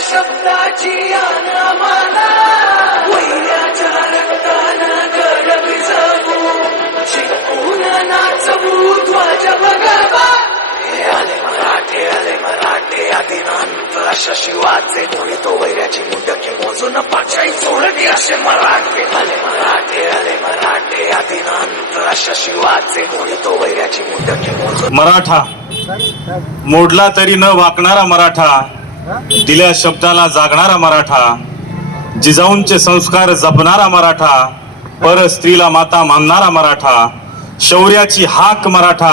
शब्दाची आम्हाला वैऱ्याच्या रक्तानं गड भिजवू शिकून नाचवू ध्वज भगवा आले मराठे आदिनांत अशा शिवाचे डोळे तो वैऱ्याची मुंडके मोजून पाचाई सोडली असे मराठे आले मराठे आदिनांत अशा शिवाचे डोळे तो वैऱ्याची मुंडके मोजून मराठा मोडला तरी न वाकणारा मराठा दिल्या शब्दाला जागणारा मराठा जिजाऊंचे संस्कार जपणारा मराठा पर स्त्रीला माता मानणारा मराठा शौर्याची हाक मराठा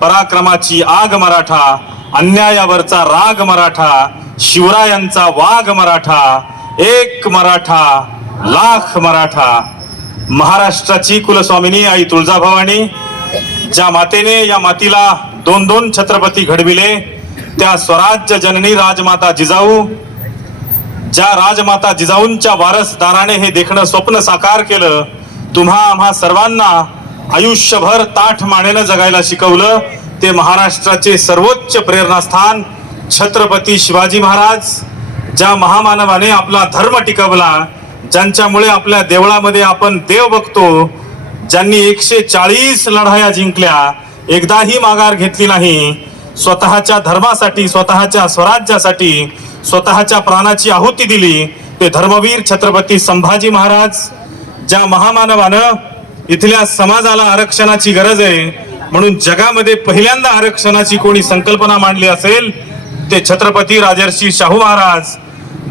पराक्रमाची आग मराठा अन्यायावरचा राग मराठा शिवरायांचा वाघ मराठा एक मराठा लाख मराठा महाराष्ट्राची कुलस्वामिनी आई तुळजाभवानी ज्या मातेने या मातीला दोन दोन छत्रपती घडविले त्या स्वराज्य जननी राजमाता जिजाऊ ज्या राजमाता जिजाऊंच्या वारसदाराने हे देखणं स्वप्न साकार केलं तुम्हा आम्हा सर्वांना आयुष्यभर ताठ मानेनं जगायला शिकवलं ते महाराष्ट्राचे सर्वोच्च प्रेरणास्थान छत्रपती शिवाजी महाराज ज्या महामानवाने आपला धर्म टिकवला ज्यांच्यामुळे आपल्या देवळामध्ये आपण देव बघतो ज्यांनी 140 लढाया जिंकल्या एकदाही माघार घेतली नाही स्वतःच्या धर्मासाठी स्वतःच्या स्वराज्यासाठी स्वतःच्या प्राणाची आहुती दिली ते धर्मवीर छत्रपती संभाजी महाराज ज्या महामानवानं इथल्या समाजाला आरक्षणाची गरज आहे म्हणून जगामध्ये पहिल्यांदा आरक्षणाची कोणी संकल्पना मांडली असेल ते छत्रपती राजर्षी शाहू महाराज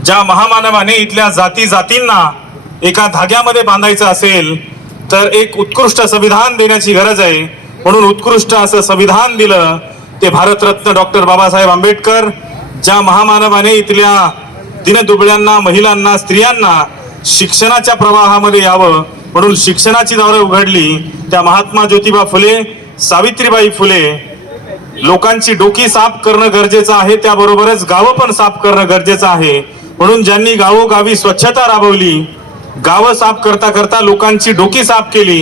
ज्या महामानवाने इथल्या जाती जातींना एका धाग्यामध्ये बांधायचं असेल तर एक उत्कृष्ट संविधान देण्याची गरज आहे म्हणून उत्कृष्ट असं संविधान दिलं ते भारतरत्न डॉक्टर बाबासाहेब आंबेडकर ज्या महामानवाने इथल्या दिनदुबळ्यांना महिलांना स्त्रियांना शिक्षणाच्या प्रवाहामध्ये यावं म्हणून शिक्षणाची दारं उघडली त्या महात्मा ज्योतिबा फुले सावित्रीबाई फुले लोकांची डोकी साफ करणं गरजेचं आहे त्याबरोबरच गावं पण साफ करणं गरजेचं आहे म्हणून ज्यांनी गावोगावी स्वच्छता राबवली गावं साफ करता करता लोकांची डोकी साफ केली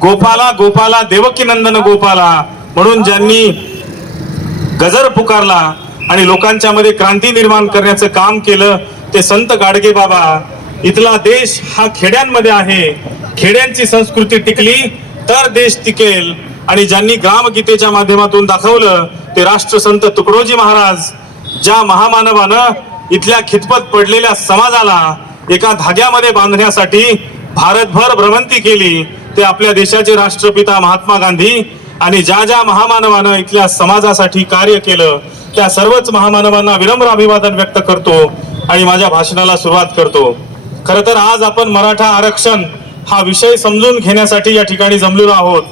गोपाला गोपाला देवकी नंदन गोपाला म्हणून ज्यांनी गजर पुकारला आणि लोकांच्या मध्ये क्रांती निर्माण करण्याचं काम केलं ते संत गाडगे बाबा इथला देश हा खेड्यांमध्ये आहे खेड्यांची संस्कृती टिकली तर देश टिकेल आणि ज्यांनी ग्रामगीतेच्या माध्यमातून दाखवलं ते राष्ट्रसंत तुकडोजी महाराज ज्या महामानवानं इथल्या खितपत पडलेल्या समाजाला एका धाग्यामध्ये बांधण्यासाठी भारतभर भ्रमंती केली ते आपल्या देशाचे राष्ट्रपिता महात्मा गांधी आणि ज्या ज्या महामानवानं इथल्या समाजासाठी कार्य केलं त्या सर्वच महामानवांना विनम्र अभिवादन व्यक्त करतो आणि माझ्या भाषणाला सुरुवात करतो खरं तर आज आपण मराठा आरक्षण हा विषय समजून घेण्यासाठी या ठिकाणी जमलेलो आहोत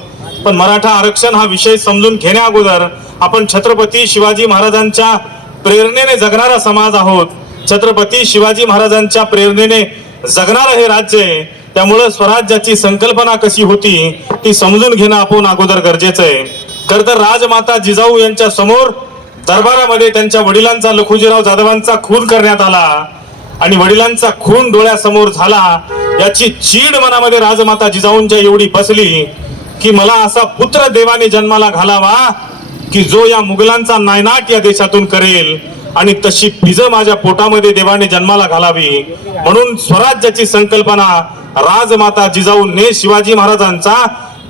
पण मराठा आरक्षण हा विषय समजून घेण्या अगोदर आपण छत्रपती शिवाजी महाराजांच्या प्रेरणेने जगणारा समाज आहोत छत्रपती शिवाजी महाराजांच्या प्रेरणेने जगणारं हे राज्य आहे त्यामुळे स्वराज्याची संकल्पना कशी होती ती समजून घेणं आपण अगोदर गरजेचं आहे खर तर राजमाता जिजाऊ यांच्या समोर दरबारामध्ये त्यांच्या वडिलांचा लखुजीराव जाधवांचा खून करण्यात आला आणि वडिलांचा खून डोळ्यासमोर झाला याची चीड मनामध्ये राजमाता जिजाऊंच्या एवढी बसली की मला असा पुत्र देवाने जन्माला घालावा की जो या मुघलांचा नायनाट या देशातून करेल आणि तशी पिज माझ्या पोटामध्ये देवाने जन्माला घालावी म्हणून स्वराज्याची संकल्पना राजमाता जिजाऊंनी शिवाजी महाराजांचा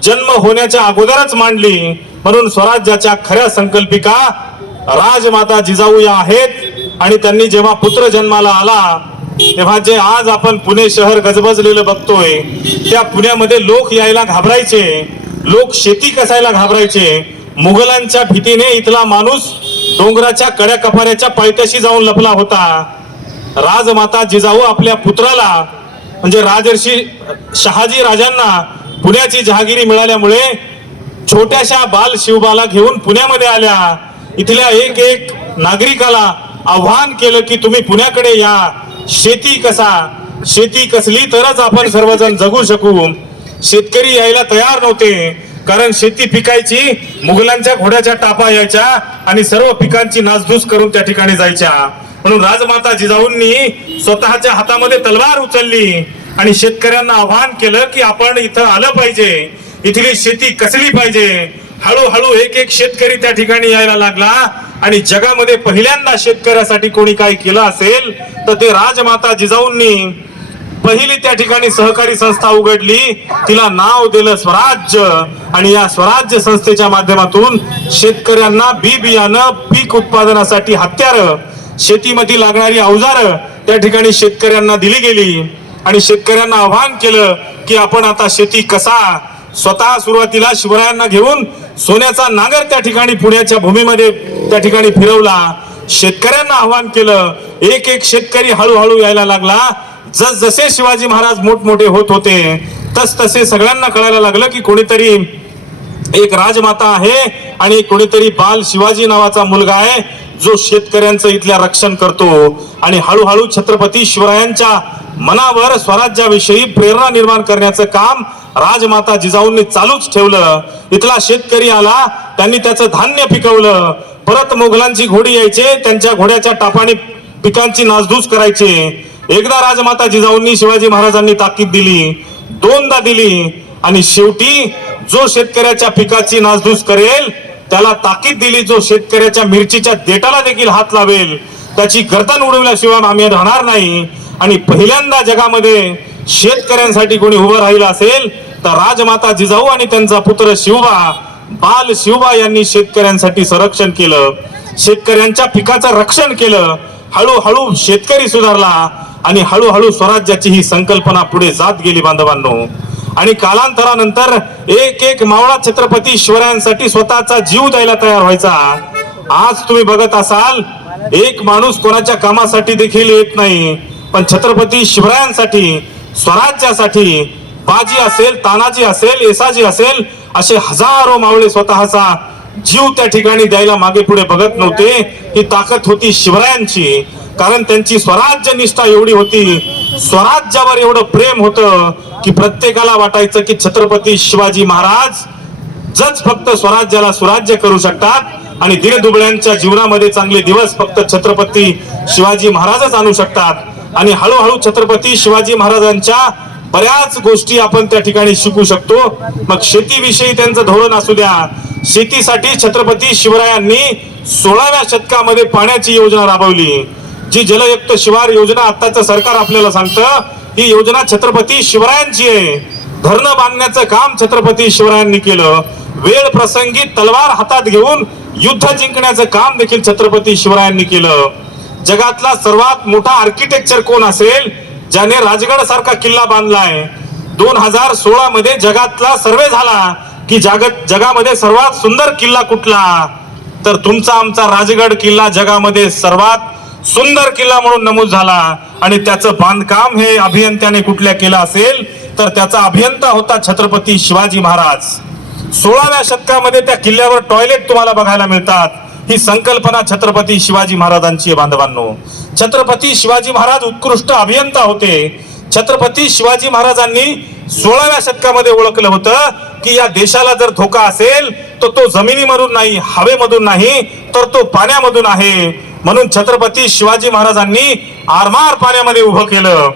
जन्म होण्याच्या अगोदरच मांडली म्हणून स्वराज्याच्या खऱ्या संकल्पिका राजमाता जिजाऊ या आहेत आणि त्यांनी जेव्हा पुत्र जन्माला आला तेव्हा जे आज आपण पुणे शहर गजबजलेलं बघतोय त्या पुण्यामध्ये लोक यायला घाबरायचे लोक शेती कसायला घाबरायचे मुघलांच्या भीतीने इथला माणूस डोंगराच्या कड्या कपाऱ्याच्या पायथ्याशी जाऊन लपला होता राजमाता जिजाऊ आपल्या पुत्राला म्हणजे राजर्षी शहाजी राजांना पुण्याची जहागिरी मिळाल्यामुळे छोट्याशा बाल शिवबाला घेऊन पुण्यामध्ये आल्या इथल्या एक एक नागरिकाला आव्हान केलं की तुम्ही पुण्याकडे या शेती कसली तरच आपण सर्वजण जगू शकू शेतकरी यायला तयार नव्हते कारण शेती पिकायची मुघलांच्या घोड्याच्या टापा यायच्या आणि सर्व पिकांची नासधूस करून त्या ठिकाणी जायच्या म्हणून राजमाता जिजाऊंनी स्वतःच्या हातामध्ये तलवार उचलली आणि शेतकऱ्यांना आवाहन केलं की आपण इथं आलं पाहिजे इथली शेती कसली पाहिजे हळूहळू एक एक शेतकरी त्या ठिकाणी यायला लागला आणि जगामध्ये पहिल्यांदा शेतकऱ्यासाठी कोणी काही केलं असेल तर ते राजमाता जिजाऊंनी पहिली त्या ठिकाणी सहकारी संस्था उघडली, तिला नाव दिलं स्वराज्य. आणि या स्वराज्य संस्थेच्या माध्यमातून शेतकऱ्यांना बी बियाणं, पीक उत्पादनासाठी हत्यारं, शेतीमध्ये लागणारी अवजारं त्या ठिकाणी शेतकऱ्यांना दिली गेली. आणि शेतकऱ्यांना आवाहन केलं की आपण आता शेती कसा स्वतः सुरुवातीला शिवरायांना घेऊन सोन्याचा नांगर त्या ठिकाणी पुण्याच्या भूमीमध्ये त्या ठिकाणी फिरवला. शेतकऱ्यांना आवाहन केलं, एक एक शेतकरी हळूहळू यायला लागला. जसे शिवाजी महाराज मोठमोठे होत होते तसे सगळ्यांना कळायला लागलं की कोणीतरी एक राजमाता आहे आणि कोणीतरी बाल शिवाजी नावाचा मुलगा आहे जो शेतकऱ्यांचं इथल्या रक्षण करतो. आणि हळूहळू छत्रपती शिवरायांच्या मनावर स्वराज्याविषयी प्रेरणा निर्माण करण्याचं काम राजमाता जिजाऊंनी चालूच ठेवलं. इथला शेतकरी आला, त्यांनी त्याचं धान्य पिकवलं. परत मोगलांची घोडी यायचे, त्यांच्या घोड्याच्या टापाने पिकांची नासधूस करायचे. एकदा राजमाता जिजाऊंनी शिवाजी महाराजांनी ताकीद दिली, दोनदा दिली आणि शेवटी जो शेतकऱ्याच्या पिकाची नासधूस करेल त्याला ताकीद दिली, जो शेतकऱ्याच्या मिरचीच्या देठाला देखील हात लावेल त्याची गर्दन उडवल्याशिवाय आम्ही राहणार नाही. आणि पहिल्यांदा जगामध्ये शेतकऱ्यांसाठी कोणी उभं राहिलं असेल तर राजमाता जिजाऊ आणि त्यांचा पुत्र शिवबा, बाल शिवबा यांनी शेतकऱ्यांसाठी संरक्षण केलं, शेतकऱ्यांच्या पिकाचं रक्षण केलं. हळूहळू शेतकरी सुधारला आणि हळूहळू स्वराज्याची ही संकल्पना पुढे जात गेली बांधवांनो. आणि कालांतरानंतर एक एक मावळा छत्रपती शिवरायांसाठी स्वतःचा जीव द्यायला तयार व्हायचा. आज तुम्ही बघत असाल एक माणूस कोणाच्या कामासाठी देखील येत नाही, पण छत्रपती शिवरायांसाठी, स्वराज्यासाठी बाजी असेल, तानाजी असेल, येसाजी असेल, असे हजारो मावळे स्वतःचा जीव त्या ठिकाणी द्यायला मागे पुढे बघत नव्हते. ही ताकद होती शिवरायांची, कारण त्यांची स्वराज्य निष्ठा एवढी होती, स्वराज्यावर एवढं प्रेम होतं की प्रत्येकाला वाटायचं की छत्रपती शिवाजी महाराज जच फक्त स्वराज्याला सुराज्य करू शकतात आणि दीनदुबळ्यांच्या जीवनामध्ये चांगले दिवस फक्त छत्रपती शिवाजी महाराजच आणू शकतात. आणि हळूहळू छत्रपती शिवाजी महाराजांच्या बऱ्याच गोष्टी आपण त्या ठिकाणी शिकू शकतो. मग शेतीविषयी त्यांचं धोरण असू द्या, शेतीसाठी छत्रपती शिवरायांनी 16व्या शतकामध्ये पाण्याची योजना राबवली, जी जलयुक्त शिवार योजना आताचं सरकार आपल्याला सांगतं, ही योजना छत्रपती शिवरायांची आहे. धरणं बांधण्याचं काम छत्रपती शिवरायांनी केलं. वेळ प्रसंगी तलवार हातात घेऊन युद्ध जिंकण्याचं काम देखील छत्रपती शिवरायांनी केलं. जगातला सर्वात मोठा आर्किटेक्चर कोण असेल ज्याने राजगड सारखा किल्ला बांधलाय? 2016 मध्ये जगातला सर्वे झाला की जगामध्ये सर्वात सुंदर किल्ला कुठला, तर तुमचा आमचा राजगड किल्ला जगामध्ये सर्वात सुंदर किल्ला म्हणून नमूद झाला. आणि त्याचं बांधकाम हे अभियंत्याने कुठल्या केलं असेल तर त्याचा अभियंता होता छत्रपती शिवाजी महाराज. 16व्या शतकामध्ये त्या किल्ल्यावर टॉयलेट तुम्हाला बघायला मिळतात. ही संकल्पना छत्रपती शिवाजी महाराजांची आहे बांधवांनो. छत्रपती शिवाजी महाराज उत्कृष्ट अभियंता होते. छत्रपती शिवाजी महाराजांनी 16व्या शतकामध्ये ओळखलं होतं की या देशाला जर धोका असेल तर तो जमिनीमधून नाही, हवेमधून नाही, तर तो पाण्यामधून आहे. म्हणून छत्रपती शिवाजी महाराजांनी आरमार पाण्यामध्ये उभं केलं.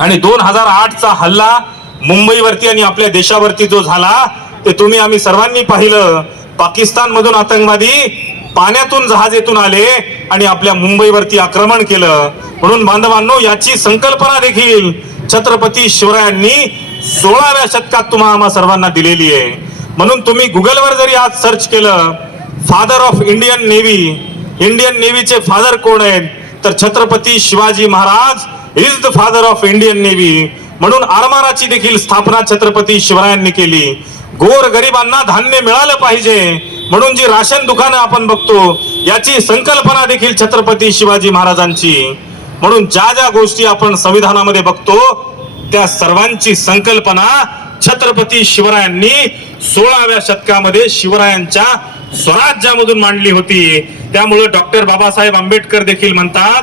आणि 2008चा हल्ला मुंबईवरती आणि आपल्या देशावरती जो झाला ते तुम्ही आम्ही सर्वांनी पाहिलं. पाकिस्तान मधून आतंकवादी पाण्यातून जहाजेतून आले आणि आपल्या मुंबईवरती आक्रमण केलं. म्हणून बांधवांनो, याची संकल्पना देखील छत्रपती शिवरायांनी 16व्या शतकात तुम्हा आम्हा सर्वांना दिलेली आहे. म्हणून तुम्ही गुगलवर जरी आज सर्च केलं father of Indian navy, Indian नेव्हीचे फादर कोण आहेत तर Chhatrapati Shivaji Maharaj is the father of Indian navy. म्हणून आरमाराची देखील स्थापना छत्रपती शिवरायांनी केली. गोर गरिबांना धान्य मिळालं पाहिजे म्हणून जी राशन दुकानं आपण बघतो याची संकल्पना देखील छत्रपती शिवाजी महाराजांची. म्हणून ज्या ज्या गोष्टी आपण संविधानामध्ये बघतो त्या सर्वांची संकल्पना छत्रपती शिवरायांनी 16व्या शतकामध्ये शिवरायांच्या स्वराज्यामधून मांडली होती. त्यामुळे डॉक्टर बाबासाहेब आंबेडकर देखील म्हणतात,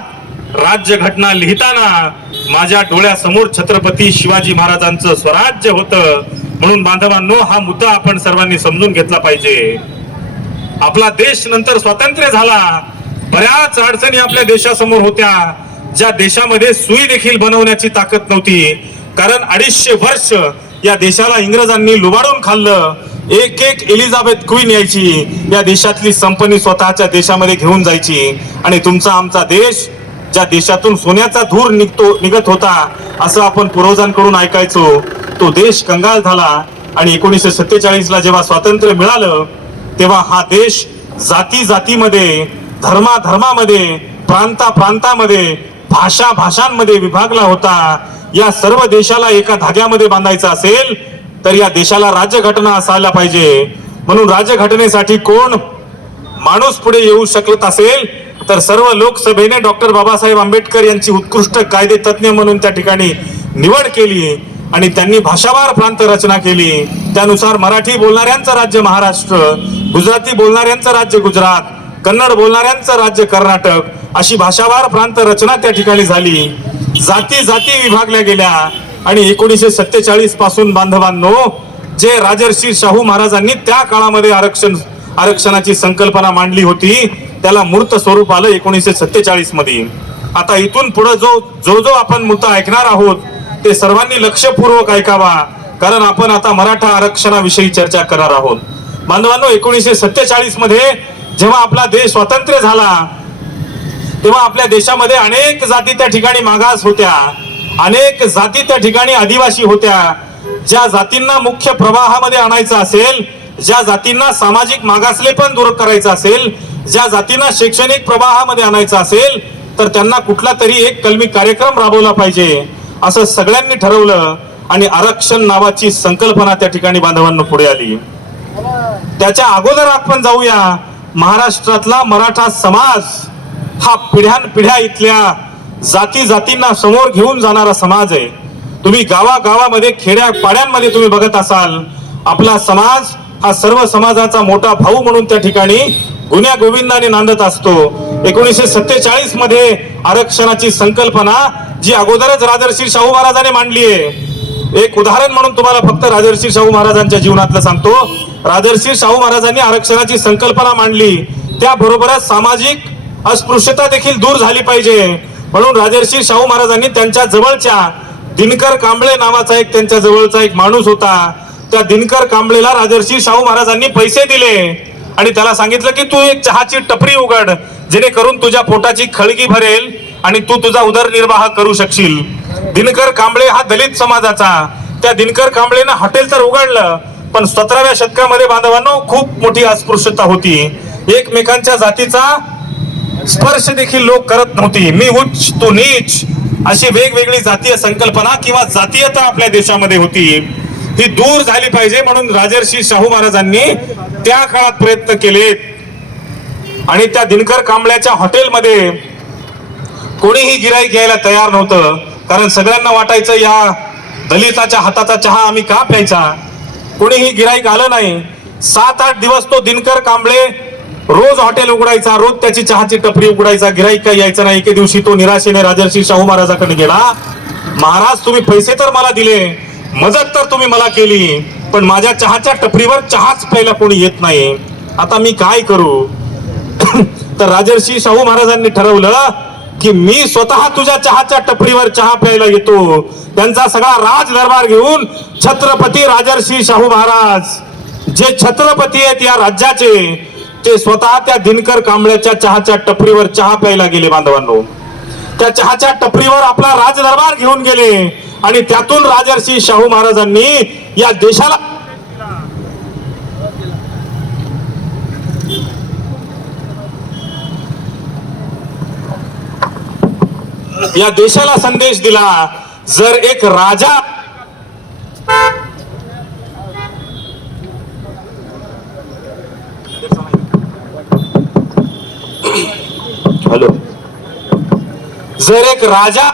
राज्यघटना लिहिताना माझ्या डोळ्यासमोर छत्रपती शिवाजी महाराजांचं स्वराज्य होतं. म्हणून बांधवांनो, हा मुद्दा आपण सर्वांनी समजून घेतला पाहिजे. आपला देश नंतर स्वातंत्र्य झाला, बऱ्याच अडचणी आपल्या देशासमोर होत्या, ज्या देशामध्ये सुई देखील बनवण्याची ताकद नव्हती. कारण 250 वर्ष या देशाला इंग्रजांनी लुबाडून खाल्लं. एक एक एलिझाबेथ क्वीन यायची, या देशातली संपत्ती स्वतःच्या देशामध्ये घेऊन जायची आणि तुमचा आमचा देश ज्या देशातून सोन्याचा धूर निघत होता असं आपण पूर्वजांकडून ऐकायचो, तो देश कंगाल झाला. आणि 1947 ला जेव्हा स्वातंत्र्य मिळालं तेव्हा हा देश जाती जातीमध्ये, धर्मा धर्मामध्ये, प्रांता प्रांतामध्ये, भाषा भाषांमध्ये विभागला होता. या सर्व देशाला एका धाग्यामध्ये बांधायचा असेल तर या देशाला राज्यघटना असायला पाहिजे. म्हणून राज्यघटनेसाठी कोण माणूस पुढे येऊ शकत असेल तर सर्व लोकसभेने डॉक्टर बाबासाहेब आंबेडकर यांची उत्कृष्ट कायदे तज्ञ म्हणून त्या ठिकाणी निवड केली आणि त्यांनी भाषावार प्रांत रचना केली. त्यानुसार मराठी बोलणाऱ्यांचं राज्य महाराष्ट्र, गुजराती बोलणाऱ्यांचं राज्य गुजरात, कन्नड बोलणाऱ्यांचं राज्य कर्नाटक, अशी भाषावार प्रांत रचना त्या ठिकाणी झाली. जाती जाती विभागल्या गेल्या आणि 1947 पासून बांधवांनो, जे राजर्षी शाहू महाराजांनी त्या काळामध्ये आरक्षणाची संकल्पना मांडली होती त्याला मूर्त स्वरूप आलं 1947 मध्ये. आता इथून पुढे जो आपण मुद्दा ऐकणार आहोत ते सर्वांनी लक्षपूर्वक ऐकावा, कारण आपण आता मराठा आरक्षणाविषयी चर्चा करणार आहोत. बांधवांनो, 1947 मध्ये जेव्हा आपला देश स्वातंत्र्य झाला तेव्हा आपल्या देशामध्ये अनेक जाती त्या ठिकाणी मागास होत्या, अनेक जाती त्या ठिकाणी आदिवासी होत्या. ज्या जातींना मुख्य प्रवाहामध्ये आणायचं असेल, ज्या जातींना सामाजिक मागासलेपण दूर करायचं असेल, ज्या जातींना शैक्षणिक प्रवाहामध्ये आणायचं असेल तर त्यांना कुठला तरी एक कलमी कार्यक्रम राबवला पाहिजे असं सगळ्यांनी ठरवलं आणि आरक्षण नावाची संकल्पना त्या ठिकाणी बांधवांना पुढे आली. त्याच्या अगोदर आपण जाऊया, महाराष्ट्रातला मराठा समाज हा पिढ्यानपिढ्या इथल्या जाती जातींना समोर घेऊन जाणारा समाज आहे. तुम्ही गावागावामध्ये, खेड्या पाड्यांमध्ये तुम्ही बघत असाल, आपला समाज हा सर्व समाजाचा मोठा भाऊ म्हणून त्या ठिकाणी गुन्ह्या गोविंदाने नांदत असतो. 1947 मध्ये आरक्षणाची संकल्पना जी अगोदरच राजर्षी शाहू महाराजांनी मांडली आहे. एक उदाहरण म्हणून तुम्हाला फक्त राजर्षी शाहू महाराजांच्या जीवनातलं सांगतो. राजर्षी शाहू महाराजांनी आरक्षणाची संकल्पना मांडली, त्याबरोबरच सामाजिक अस्पृश्यता देखील दूर झाली पाहिजे म्हणून राजर्षी शाहू महाराजांनी त्यांच्या जवळच्या दिनकर कांबळे नावाचा एक त्यांच्या जवळचा एक माणूस होता, त्या दिनकर कांबळेला राजर्षी शाहू महाराजांनी पैसे दिले आणि त्याला सांगितलं की तू एक चहाची टपरी उघड, जेणेकरून तुझ्या पोटाची खळगी भरेल आणि तू तुझा उदरनिर्वाह करू शकशील. दिनकर कांबळे हा दलित समाजाचा, त्या दिनकर कांबळेनं हॉटेल तर उघडलं पण 17व्या शतकामध्ये बांधवांनो खूप मोठी अस्पृश्यता होती. एकमेकांच्या जातीचा स्पर्श देखील लोक करत नव्हती. मी उच्च तू नीच अशी वेगवेगळी जातीय संकल्पना किंवा जातीयता आपल्या देशामध्ये होती. ही दूर झाली पाहिजे म्हणून राजर्षी शाहू महाराजांनी त्या काळात प्रयत्न केलेत आणि त्या दिनकर कांबळ्याच्या हॉटेलमध्ये कोणीही गिराईक घ्यायला तयार नव्हतं, कारण सगळ्यांना वाटायचं या दलिताच्या हाताचा चहा आम्ही का प्यायचा. कोणीही गिराईक आलं नाही. 7-8 दिवस तो दिनकर कांबळे रोज हॉटेल उघडायचा, रोज त्याची चहाची टपरी उघडायचा, गिराईक काही यायचं नाही. एके दिवशी तो निराशेने राजर्षी शाहू महाराजांकडे गेला. महाराज, तुम्ही पैसे तर मला दिले, मदत तर तुम्ही मला केली, पण माझ्या चहाच्या टपरीवर चहाच प्यायला कोणी येत नाही, आता मी काय करू. तर राजर्षी शाहू महाराजांनी ठरवलं की मी स्वतः तुझ्या चहाच्या टपरीवर चहा प्यायला येतो. त्यांचा सगळा राज दरबार घेऊन छत्रपती राजर्षी शाहू महाराज जे छत्रपती आहेत या राज्याचे, ते स्वतः त्या दिनकर कांबळ्याच्या चहाच्या टपरीवर चहा प्यायला गेले. बांधवांनो, त्या चहाच्या टपरीवर आपला राज दरबार घेऊन गेले आणि त्यातून राजर्षी शाहू महाराजांनी या देशाला संदेश दिला. जर एक राजा जर एक राजा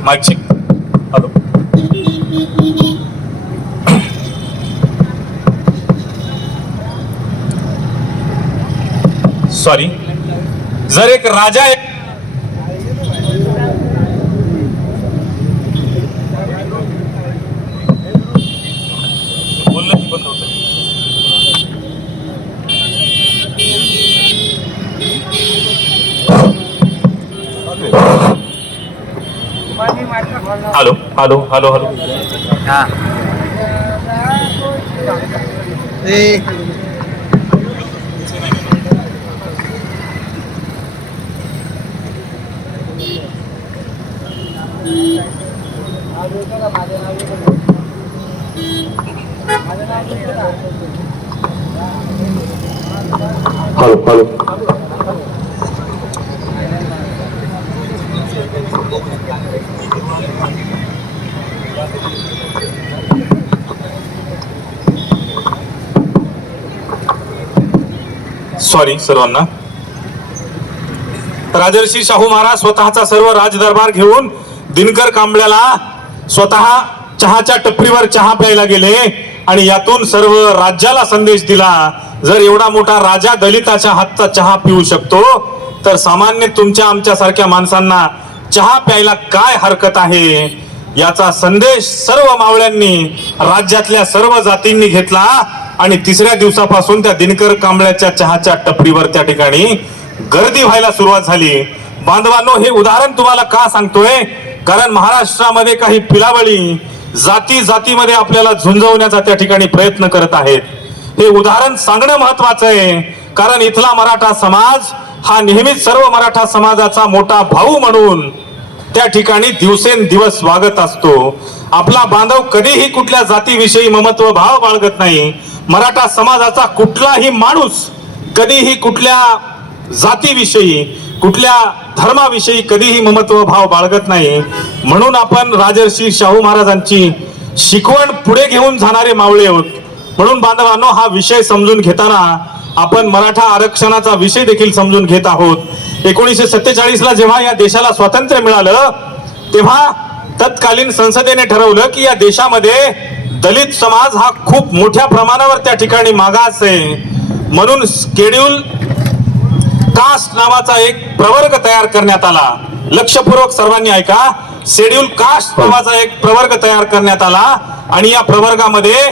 माइक चेक. Hello, sorry. जर एक राजा बोललं की बंद होतं. Hello hello hello hello hello hello sorry सर्वांना. राजर्षी शाहू महाराज स्वतःचा सर्व राजदरबार घेऊन दिनकर कांबळ्याला स्वतः चहाच्या टपरीवर चहा प्यायला गेले आणि यातून सर्व राज्याला संदेश दिला, जर एवढा मोठा राजा दलिताच्या हातचा चहा पिऊ शकतो तर सामान्य तुमच्या आमच्या सारख्या माणसांना चहा प्यायला काय हरकत आहे. याचा संदेश सर्व मावळ्यांनी राज्यातल्या सर्व जातींनी घेतला आणि तिसऱ्या दिवसापासून त्या दिनकर कांबळ्याच्या चहाच्या टपरीवर त्या ठिकाणी गर्दी व्हायला सुरुवात झाली. बांधवांनो, हे उदाहरण तुम्हाला का सांगतोय, कारण महाराष्ट्रामध्ये काही पिलावळी जाती जातीमध्ये आपल्याला झुंजवण्याचा त्या ठिकाणी प्रयत्न करत आहेत. हे उदाहरण सांगणं महत्वाचं आहे, कारण इथला मराठा समाज हा नेहमीच सर्व मराठा समाजाचा मोठा भाऊ म्हणून त्या ठिकाणी दिवसेंदिवस वागत असतो. आपला बांधव कधीही कुठल्या जातीविषयी ममत्व भाव बाळगत नाही. मराठा समाजाचा कुठलाही माणूस कधीही कुठल्या जातीविषयी कुठल्या धर्माविषयी कधीही ममत्व भाव बाळगत नाही. म्हणून आपण राजर्षी शाहू महाराजांची शिकवण पुढे घेऊन जाणारे मावळे आहोत. म्हणून बांधवांनो, हा विषय समजून घेताना आपण मराठा आरक्षणाचा विषय देखील समजून घेत आहोत. 1947 ला जेव्हा या देशाला स्वातंत्र्य मिळालं तेव्हा तत्कालीन संसदेने ठरवलं की या देशामध्ये दलित समाज हा खूप मोठ्या प्रमाणावर त्या ठिकाणी मागास आहे. म्हणून शेड्यूल कास्ट नावाचा एक प्रवर्ग तयार करण्यात आला. लक्षपूर्वक सर्वांनी ऐका. शेड्यूल कास्ट नावाचा एक प्रवर्ग तयार करण्यात आला आणि या प्रवर्गामध्ये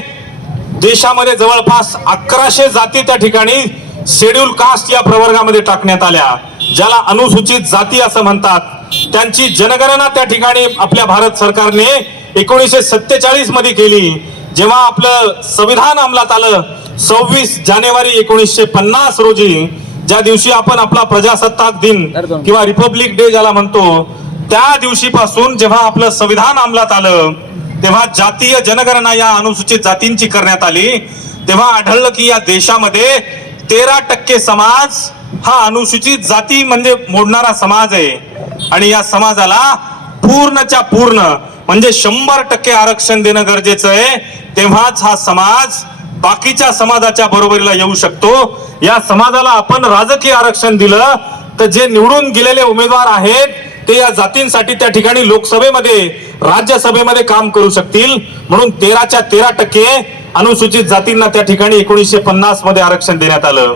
देशामध्ये जवळपास 1100 जाती त्या ठिकाणी शेड्यूल कास्ट या प्रवर्गामध्ये टाकण्यात आल्या, ज्याला अनुसूचित जाती असं म्हणतात. त्यांची जनगणना त्या ठिकाणी आपल्या भारत सरकारने 1947 मध्ये केली. जेव्हा आपलं संविधान अंमलात आलं 26 जानेवारी 1950 रोजी, ज्या दिवशी आपण आपला प्रजासत्ताक दिन किंवा रिपब्लिक डे ज्याला म्हणतो, त्या दिवशीपासून जेव्हा आपलं संविधान अंमलात आलं तेव्हा जातीय जनगणना या अनुसूचित जातींची करण्यात आली. तेव्हा आढळलं की या देशामध्ये 13% समाज हा अनुसूचित जाती म्हणजे मोडणारा समाज आहे आणि या समाजाला पूर्णच्या पूर्ण म्हणजे 100% आरक्षण देणं गरजेचं आहे. तेव्हाच हा समाज बाकीच्या समाजाच्या बरोबरीला येऊ शकतो. या समाजाला आपण राजकीय आरक्षण दिलं तर जे निवडून गेलेले उमेदवार आहेत ते या जातींसाठी त्या ठिकाणी लोकसभेमध्ये राज्यसभेमध्ये काम करू शकतील. म्हणून 13च्या 13% अनुसूचित जातींना त्या ठिकाणी 1950 मध्ये आरक्षण देण्यात आलं.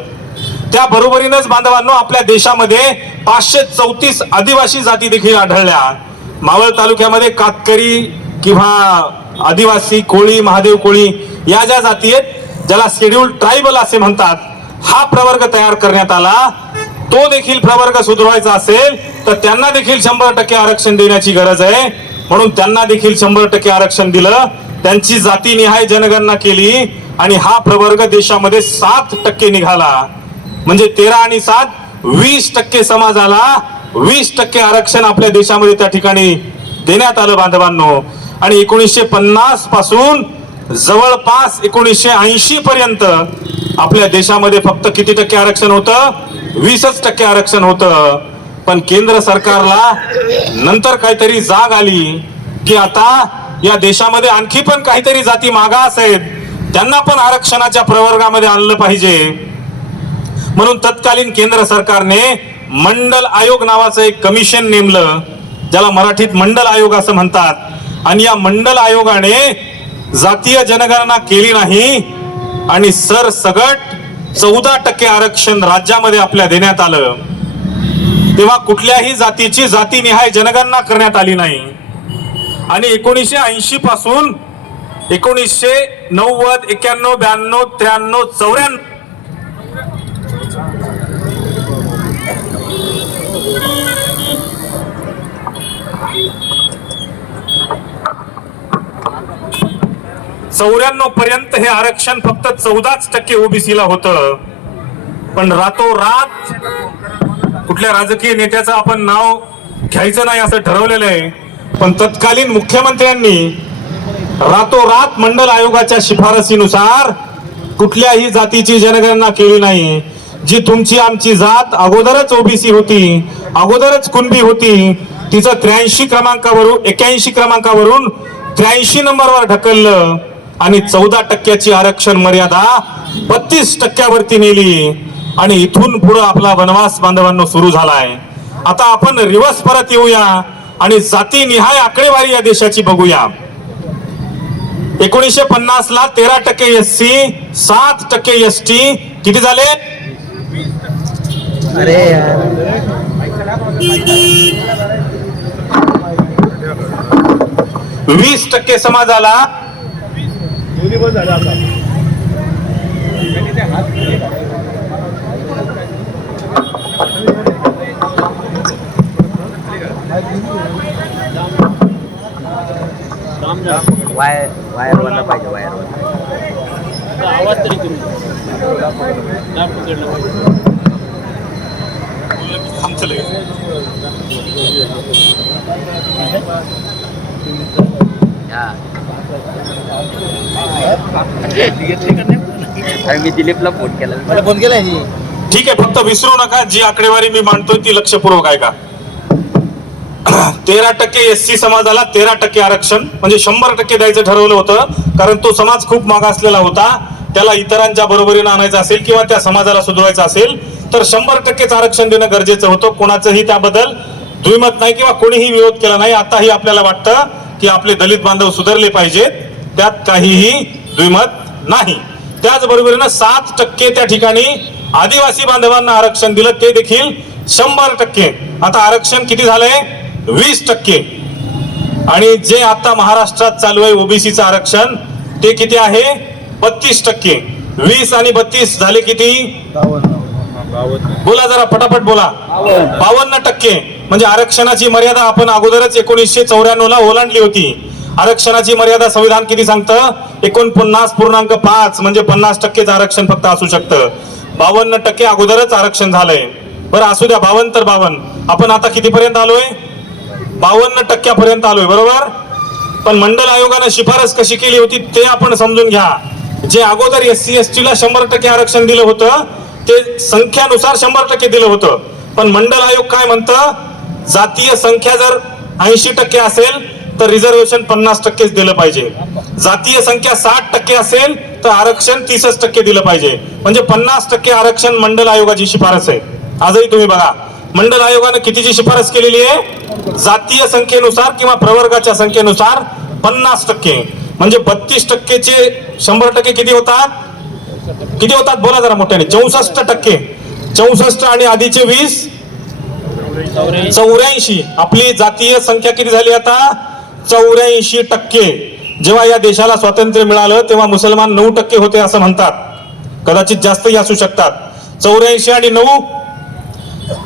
त्या बरोबरीनंच बांधवांनो, आपल्या देशामध्ये 534 आदिवासी जाती देखील आढळल्या. मावळ तालुक्यामध्ये कातकरी किंवा आदिवासी, कोळी, महादेव कोळी या ज्या जाती आहेत ज्याला शेड्यूल ट्रायबल असे म्हणतात, हा प्रवर्ग तयार करण्यात आला. तो देखील प्रवर्ग सुधारायचा असेल तर त्यांना देखील 100% आरक्षण देण्याची गरज आहे. म्हणून त्यांना देखील 100% आरक्षण दिलं. त्यांची जातीनिहाय जनगणना केली आणि हा प्रवर्ग देशामध्ये 7% निघाला. म्हणजे 13 आणि 7 20% समाजाला 20% आरक्षण आपल्या देशामध्ये त्या ठिकाणी देण्यात आलं बांधवांनो. आणि 1950 पासून जवळपास 1980 पर्यंत आपल्या देशामध्ये फक्त किती टक्के आरक्षण होतं? 20% आरक्षण होतं. पण केंद्र सरकारला नंतर काहीतरी जाग आली की आता या देशामध्ये आणखी पण काहीतरी जाती मागास आहेत, त्यांना पण आरक्षणाच्या प्रवर्गामध्ये आणलं पाहिजे. म्हणून तत्कालीन केंद्र सरकारने मंडल आयोग नावाचं एक कमिशन नेमलं, ज्याला मराठीत मंडल आयोग असं म्हणतात. आणि या मंडल आयोगाने जातीय जनगणना केली नाही आणि सरसगट 14% आरक्षण राज्यामध्ये आपल्या देण्यात आलं. तेव्हा कुठल्याही जातीची जातीनिहाय जनगणना करण्यात आली नाही. आणि 1980 पासून 1990, 91, 92, 93, 94 हॅलो 94 पर्यंत हे आरक्षण फक्त 14% ओबीसीला होतं. पण रातोरात कुठल्या राजकीय नेत्याचं आपण नाव घ्यायचं नाही असं ठरवलेलं आहे. पण तत्कालीन मुख्यमंत्र्यांनी रातोरात मंडल आयोगाच्या शिफारसीनुसार कुठल्याही जातीची जनगणना केली नाही. जी तुमची आमची जात अगोदरच ओबीसी होती, अगोदरच कुणबी होती, तिचं 81 क्रमांकावरून 83 नंबरवर ढकललं आणि 14% आरक्षण मर्यादा 32% नेली आणि इथून पुढे आपला वनवास बांधवांनो सुरू झालाय. आता आपण रिव्हर्स परत येऊया आणि जातीनिहाय आकडेवारी या देशाची बघूया. 1950 ला 13% SC, 7% ST, किती झाले? अरे यार 20% समाजाला वायर वाला पाहिजे, वायर आवाज तरी करू मी दिलीपला फोन केला, मला फोन केला. ठीक आहे, फक्त विसरू नका जी आकडेवारी मी मांडतोय ती लक्षपूर्वक आहे का. 13% SC समाजाला 13% आरक्षण म्हणजे 100% द्यायचं ठरवलं होतं. कारण तो समाज खूप मागासलेला होता, त्याला इतरांच्या बरोबरीनं आणायचं असेल किंवा त्या समाजाला सुधारायचं असेल तर 100% आरक्षण देणं गरजेचं होतं. कोणाचंही त्याबद्दल द्विमत नाही किंवा कोणीही विरोध केला नाही. आताही आपल्याला वाटतं की आपले दलित बांधव सुधारले पाहिजेत, त्यात काहीही द्विमत नाही. त्याचबरोबरीनं 7% त्या ठिकाणी आदिवासी बांधवांना आरक्षण दिलं, ते देखील 100%. आता आरक्षण किती झालंय? 20%. आणि जे आता महाराष्ट्रात चालू आहे ओबीसीचं आरक्षण ते किती आहे? 32%. 20 आणि 32 झाले किती? बोला जरा पटापट बोला. 52%. म्हणजे आरक्षणाची मर्यादा आपण अगोदरच 1994 ला ओलांडली होती. आरक्षणाची मर्यादा संविधान किती सांगतं? 49.5 म्हणजे 50% आरक्षण फक्त असू शकतं. 52% अगोदरच आरक्षण झालंय. बरं असू द्या, 52 तर 52. आपण आता कितीपर्यंत आलोय? 52% आलोय, बरोबर. पण मंडल आयोगाने शिफारस कशी केली होती ते आपण समजून घ्या. जे अगोदर SC ST ला 100% आरक्षण दिलं होतं ते संख्यानुसार 100% दिलं होतं. पण मंडल आयोग काय म्हणतं? जातीय संख्या जर 80% असेल तर रिझर्वेशन 50%च दिलं पाहिजे. जातीय संख्या 60% असेल तर आरक्षण 30% दिलं पाहिजे. म्हणजे 50% आरक्षण मंडल आयोगाची शिफारस आहे. आजही तुम्ही बघा मंडल आयोगाने कितीची शिफारस केलेली आहे? जातीय संख्येनुसार किंवा प्रवर्गाच्या संख्येनुसार 50%. म्हणजे 32%चे 100% किती होतात? किती होतात बोला जरा मोठ्याने. 64%. 64 आणि आधीचे 20 84. आपली जातीय संख्या किती झाली आता? 84%. जेव्हा या देशाला स्वातंत्र्य मिळालं तेव्हा मुसलमान 9% होते असं म्हणतात, कदाचित जास्तही असू शकतात. 84 आणि 9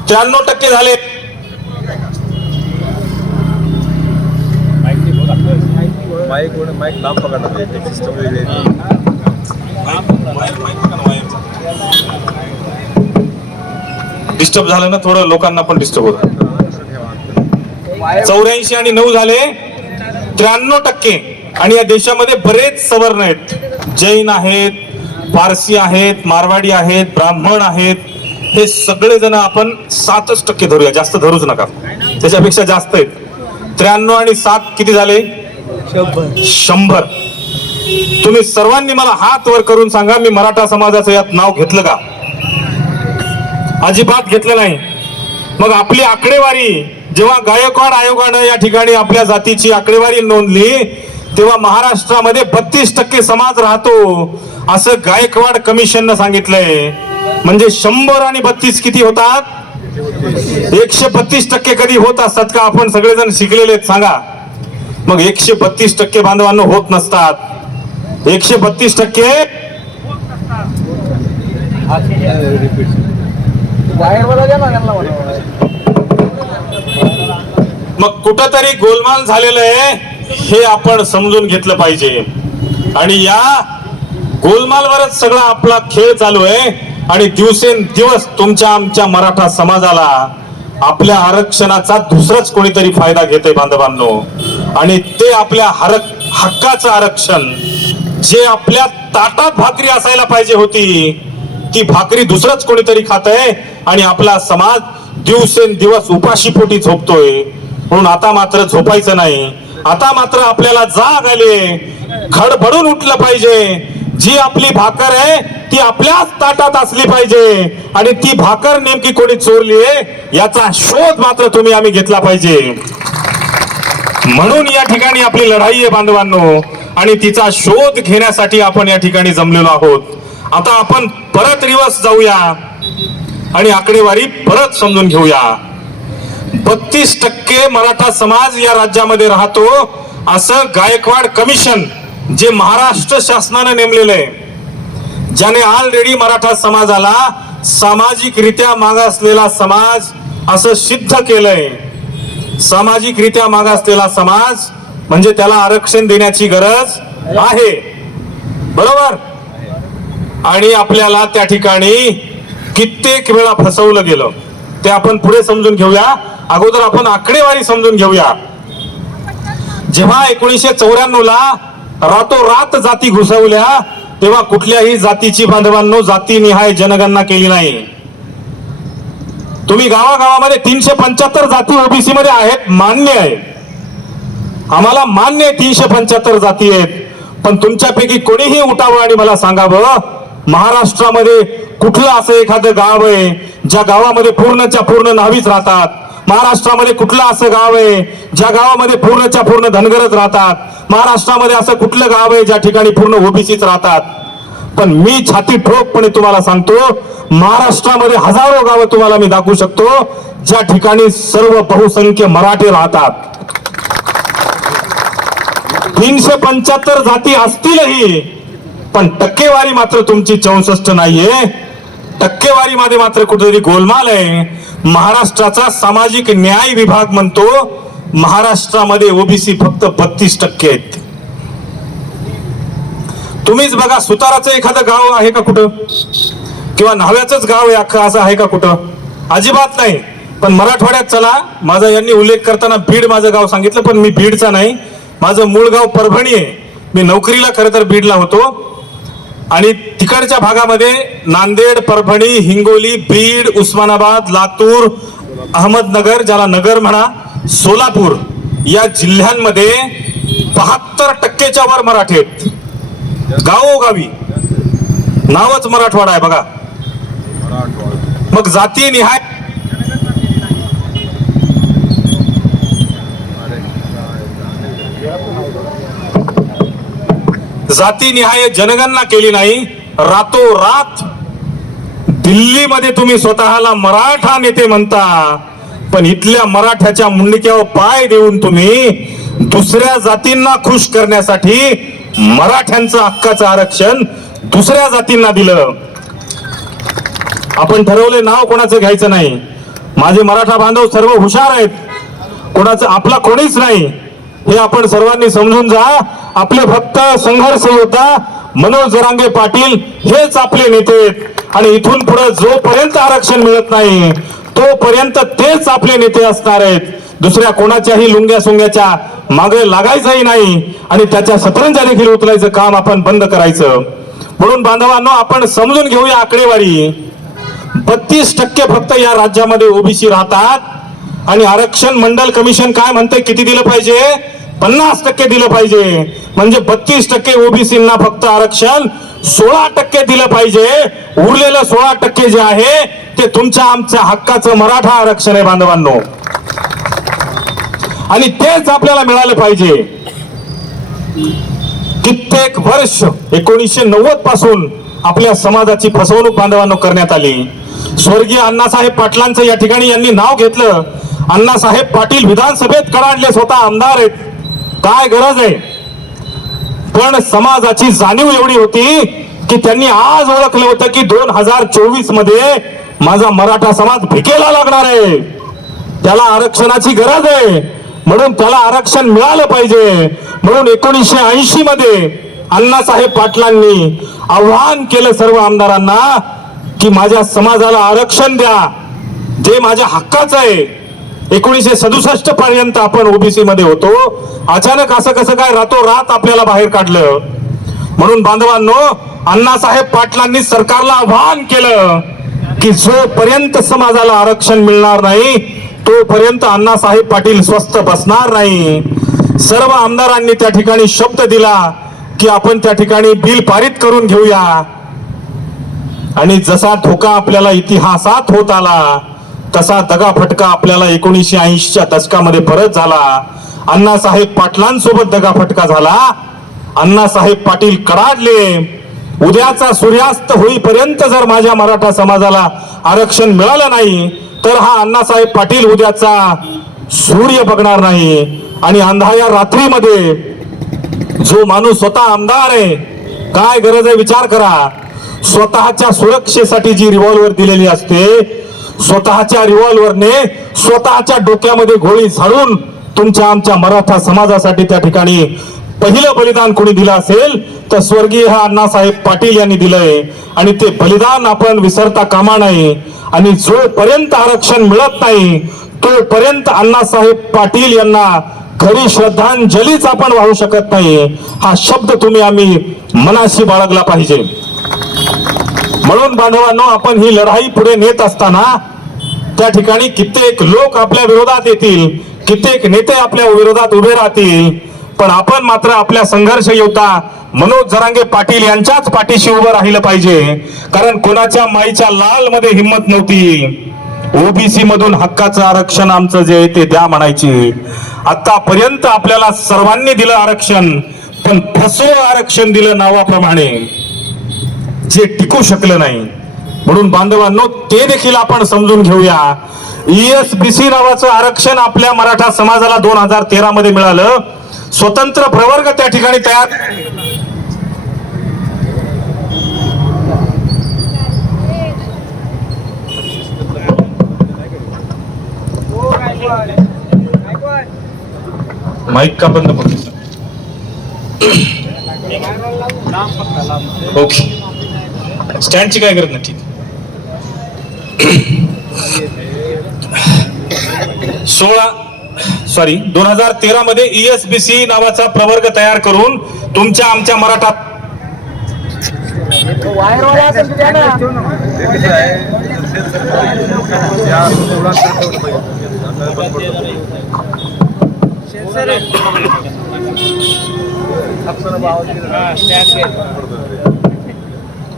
93% झाले. डिस्टर्ब झालं ना थोडं, लोकांना पण डिस्टर्ब होत. 84 आणि 9 झाले 93%. आणि या देशामध्ये बरेच सवर्ण आहेत, जैन आहेत, पारसी आहेत, मारवाडी आहेत, ब्राह्मण आहेत. हे सगळे जण आपण 7% धरूया, जास्त धरूच नका, त्याच्यापेक्षा जास्त आहेत. 93 आणि 7 किती झाले? 100. तुम्ही सर्वांनी मला हात वर करून सांगा, मी मराठा समाजाचं यात नाव घेतलं का? अजिबात घेतलं नाही. मग आपली आकडेवारी जेव्हा गायकवाड आयोगानं या ठिकाणी आपल्या जातीची आकडेवारी नोंदली तेव्हा महाराष्ट्रामध्ये 32% समाज राहतो असं गायकवाड कमिशननं सांगितलंय. म्हणजे 100 आणि 32 किती होतात? 132% कधी होत असतात का? आपण सगळेजण शिकलेले आहेत सांगा. मग 132% बांधवांनो होत नसतात. 132% मग कुठंतरी गोलमाल झालेलं आहे हे आपण समजून घेतलं पाहिजे. आणि या गोलमालवरच सगळा आपला खेळ चालू आहे आणि दिवसेंदिवस तुमच्या आमच्या मराठा समाजाला आपल्या आरक्षणाचा दुसराच कोणीतरी फायदा घेते बांधवांनो. आणि ते आपल्या हक्काचं आरक्षण जे आपल्या ताटात भाकरी असायला पाहिजे होती ती भाकरी दुसरंच कोणीतरी खातंय आणि आपला समाज दिवसेंदिवस उपाशीपोटी झोपतोय. म्हणून आता मात्र झोपायचं नाही. आता मात्र आपल्याला जाग आली, खडबडून उठलं पाहिजे. जी आपली भाकर आहे ती आपल्याच ताटात असली पाहिजे आणि ती भाकर नेमकी कोणी चोरली आहे याचा शोध मात्र तुम्ही आम्ही घेतला पाहिजे. म्हणून या ठिकाणी आपली लढाई आहे बांधवांनो आणि तिचा शोध घेण्यासाठी आपण या ठिकाणी जमलेलो आहोत. आता आपण परत रिवर्स जाऊया आणि आकडेवारी परत समजून घेऊया. 32% मराठा समाज या राज्यामध्ये राहतो असं गायकवाड कमिशन जे महाराष्ट्र शासनाने नेमलेलं आहे, ज्याने ऑलरेडी मराठा समाजाला सामाजिकरित्या मागासलेला समाज असं सिद्ध केलंय. सामाजिकरित्या मागासलेला समाज म्हणजे त्याला आरक्षण देण्याची गरज आहे, बरोबर. आणि आपल्याला त्या ठिकाणी कित्येक वेळा फसवलं गेलं ते आपण पुढे समजून घेऊया. अगोदर आपण आकडेवारी समजून घेऊया. जेव्हा 1994 ला रातोरात जाती घुसवल्या तेव्हा कुठल्याही जातीची बांधवांनो जातीनिहाय जनगणना केली नाही. तुम्ही गावागावामध्ये 375 जाती ओबीसी मध्ये आहेत, मान्य आहे, आम्हाला मान्य आहे 375 जाती आहेत. पण तुमच्यापैकी कोणीही उठावं आणि मला सांगावं महाराष्ट्रामध्ये कुठलं असं एखादं गाव आहे ज्या गावामध्ये पूर्णच्या पूर्ण न्हावीच राहतात. महाराष्ट्रामध्ये कुठलं असं गाव आहे ज्या गावामध्ये पूर्णच्या पूर्ण धनगरच राहतात. महाराष्ट्रामध्ये असं कुठलं गाव आहे ज्या ठिकाणी पूर्ण ओबीसीच राहतात. पण मी छाती ठोकपणे तुम्हाला सांगतो महाराष्ट्रामध्ये हजारो गावं तुम्हाला मी दाखवू शकतो ज्या ठिकाणी सर्व बहुसंख्य मराठी राहतात. 375 जाती असतीलही पण टक्केवारी मात्र तुमची 64 नाहीये. टक्केवारीमध्ये मात्र कुठेतरी गोलमाल आहे. महाराष्ट्राचा सामाजिक न्याय विभाग म्हणतो महाराष्ट्रामध्ये ओबीसी फक्त 32% आहेत. तुम्हीच बघा सुताराचं एखादं गाव आहे का कुठं, किंवा न्हाव्याचंच गाव आहे अख्खं असं आहे का कुठं? अजिबात नाही. पण मराठवाड्यात चला, माझा यांनी उल्लेख करताना बीड माझं गाव सांगितलं, पण मी बीडचा नाही, माझं मूळ गाव परभणी आहे. मी नोकरीला खरं तर बीडला होतो आणि तिकडच्या भागामध्ये नांदेड, परभणी, हिंगोली, बीड, उस्मानाबाद, लातूर, अहमदनगर, ज्याला नगर म्हणा, सोलापूर या जिल्ह्यांमध्ये 72%च्या वर मराठी आहेत. गावोगावी नावच मराठवाडा आहे बघा. मग जाती निहाय जनगणना केली नाही. रातोरात दिल्लीमध्ये तुम्ही स्वतःला मराठा नेते म्हणता, पण इथल्या मराठ्याच्या मुंडक्यावर पाय देऊन तुम्ही दुसऱ्या जातींना खुश करण्यासाठी मराठ्यांचं हक्काचं आरक्षण दुसऱ्या जातींना दिलं. आपण ठरवले नाव कोणाचं घ्यायचं नाही. माझे मराठा बांधव सर्व हुशार आहेत, कोणाचं आपला कोणीच नाही हे आपण सर्वांनी समजून जा. आपले फक्त संघर्ष योद्धा मनोज जरांगे पाटील हेच आपले नेते आहेत आणि इथून पुढे जोपर्यंत आरक्षण मिळत नाही तोपर्यंत तेच आपले नेते असणार आहेत. दुसऱ्या कोणाच्याही लुंग्या सुंग्याच्या मागे लागायचंही नाही आणि त्याच्या शतरंजा देखील उचलायचं काम आपण बंद करायचं. म्हणून बांधवांनो आपण समजून घेऊया आकडेवारी. 32% फक्त या राज्यामध्ये ओबीसी राहतात आणि आरक्षण मंडल कमिशन काय म्हणते किती दिलं पाहिजे? 50% दिलं पाहिजे. म्हणजे 32% ओबीसींना फक्त आरक्षण 16% दिलं पाहिजे. उरलेलं 16% जे आहे ते तुमच्या आमच्या हक्काचं मराठा आरक्षण आहे बांधवांनो आणि तेच आपल्याला मिळालं पाहिजे. कित्येक वर्ष 1990 पासून आपल्या समाजाची फसवणूक बांधवांनो करण्यात आली. स्वर्गीय अण्णासाहेब पाटलांचं या ठिकाणी यांनी नाव घेतलं. अण्णासाहेब पाटील विधानसभेत कडाडले, स्वतः आमदार आहेत, काय गरज आहे. पण समाजाची जाणीव एवढी होती की त्यांनी आज ओळखलं होतं की 2024 मध्ये माझा मराठा समाज भिकेला लागणार आहे, त्याला आरक्षणाची गरज आहे, म्हणून त्याला आरक्षण मिळालं पाहिजे. म्हणून 1980 मध्ये अण्णासाहेब पाटलांनी आव्हान केलं सर्व आमदारांना की माझ्या समाजाला आरक्षण द्या, जे माझ्या हक्काचं आहे. 1967 पर्यंत आपण ओबीसी मध्ये होतो, अचानक असं कसं काय रातोरात आपल्याला बाहेर काढलं. म्हणून बांधवांनो, अण्णासाहेब पाटलांनी सरकारला आव्हान केलं की जोपर्यंत समाजाला आरक्षण मिळणार नाही तोपर्यंत अण्णासाहेब पाटील स्वस्थ बसणार नाही. सर्व आमदारांनी त्या ठिकाणी शब्द दिला की आपण त्या ठिकाणी बिल पारित करून घेऊया. आणि जसा धोका आपल्याला इतिहासात होत आला तसा दगाफटका आपल्याला 1980च्या दशकामध्ये परत झाला. अण्णासाहेब पाटलांसोबत दगाफटका झाला. अण्णासाहेब पाटील कडाडले. उद्याचा सूर्यास्त होईपर्यंत जर माझ्या मराठा समाजाला आरक्षण मिळालं नाही तर हा अण्णासाहेब पाटील उद्याचा सूर्य बघणार नाही. आणि अंधाऱ्या रात्रीमध्ये जो माणूस स्वतः आमदार आहे, काय गरज आहे विचार करा. स्वतःच्या सुरक्षेसाठी जी रिव्हॉल्वर दिलेली असते, स्वतःच्या रिव्हॉल्वरने स्वतःच्या डोक्यामध्ये गोळी झाडून तुमच्या आमच्या मराठा समाजासाठी त्या ठिकाणी पहिलं बलिदान कोणी दिलं असेल तर स्वर्गीय अण्णासाहेब पाटील यांनी दिलंय. आणि ते बलिदान आपण विसरता कामा नये. आणि जोपर्यंत आरक्षण मिळत नाही तोपर्यंत अण्णासाहेब पाटील यांना खरी श्रद्धांजलीच आपण वाहू शकत नाही. हा शब्द तुम्ही आम्ही मनाशी बाळगला पाहिजे. म्हणून बांधवांनो, आपण ही लढाई पुढे नेत असताना त्या ठिकाणी कित्येक लोक आपल्या विरोधात येतील, कित्येक नेते आपल्या विरोधात उभे राहतील, पण आपण मात्र आपल्या संघर्ष योद्धा मनोज जरांगे पाटील यांच्याच पाठीशी उभं राहिलं पाहिजे. कारण कोणाच्या माईच्या लाल मध्ये हिंमत नव्हती. ओबीसी मधून हक्काचं आरक्षण आमचं जे आहे ते द्या म्हणायची. आतापर्यंत आपल्याला सर्वांनी दिलं आरक्षण, पण फसवं आरक्षण दिलं नावाप्रमाणे, जे टिकू शकलं नाही. म्हणून बांधवांनो, ते देखील आपण समजून घेऊया. ESBC नावाचं आरक्षण आपल्या मराठा समाजाला 2013 मध्ये मिळालं. स्वतंत्र प्रवर्ग त्या ठिकाणी तयार. माईक का बंद पडतो? ओके, स्टँडची काय गरज नाही. ठीक. 2013 मध्ये ESBC नावाचा प्रवर्ग तयार करून तुमच्या आमच्या मराठा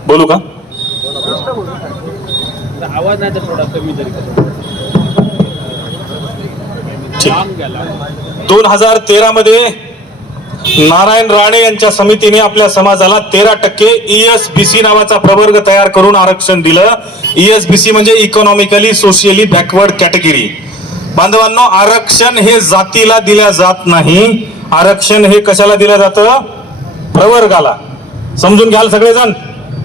बोलू का? आवाज नाही तर थोडा कमी तरी 2013 मध्ये नारायण राणे यांच्या समितीने आपल्या समाजाला 13% ESBC नावाचा प्रवर्ग तयार करून आरक्षण दिलं. ESBC म्हणजे इकॉनॉमिकली सोशियली बॅकवर्ड कॅटेगरी. बांधवांनो, आरक्षण हे जातीला दिल्या जात नाही. आरक्षण हे कशाला दिलं जातं? प्रवर्गाला. समजून घ्याल सगळेजण.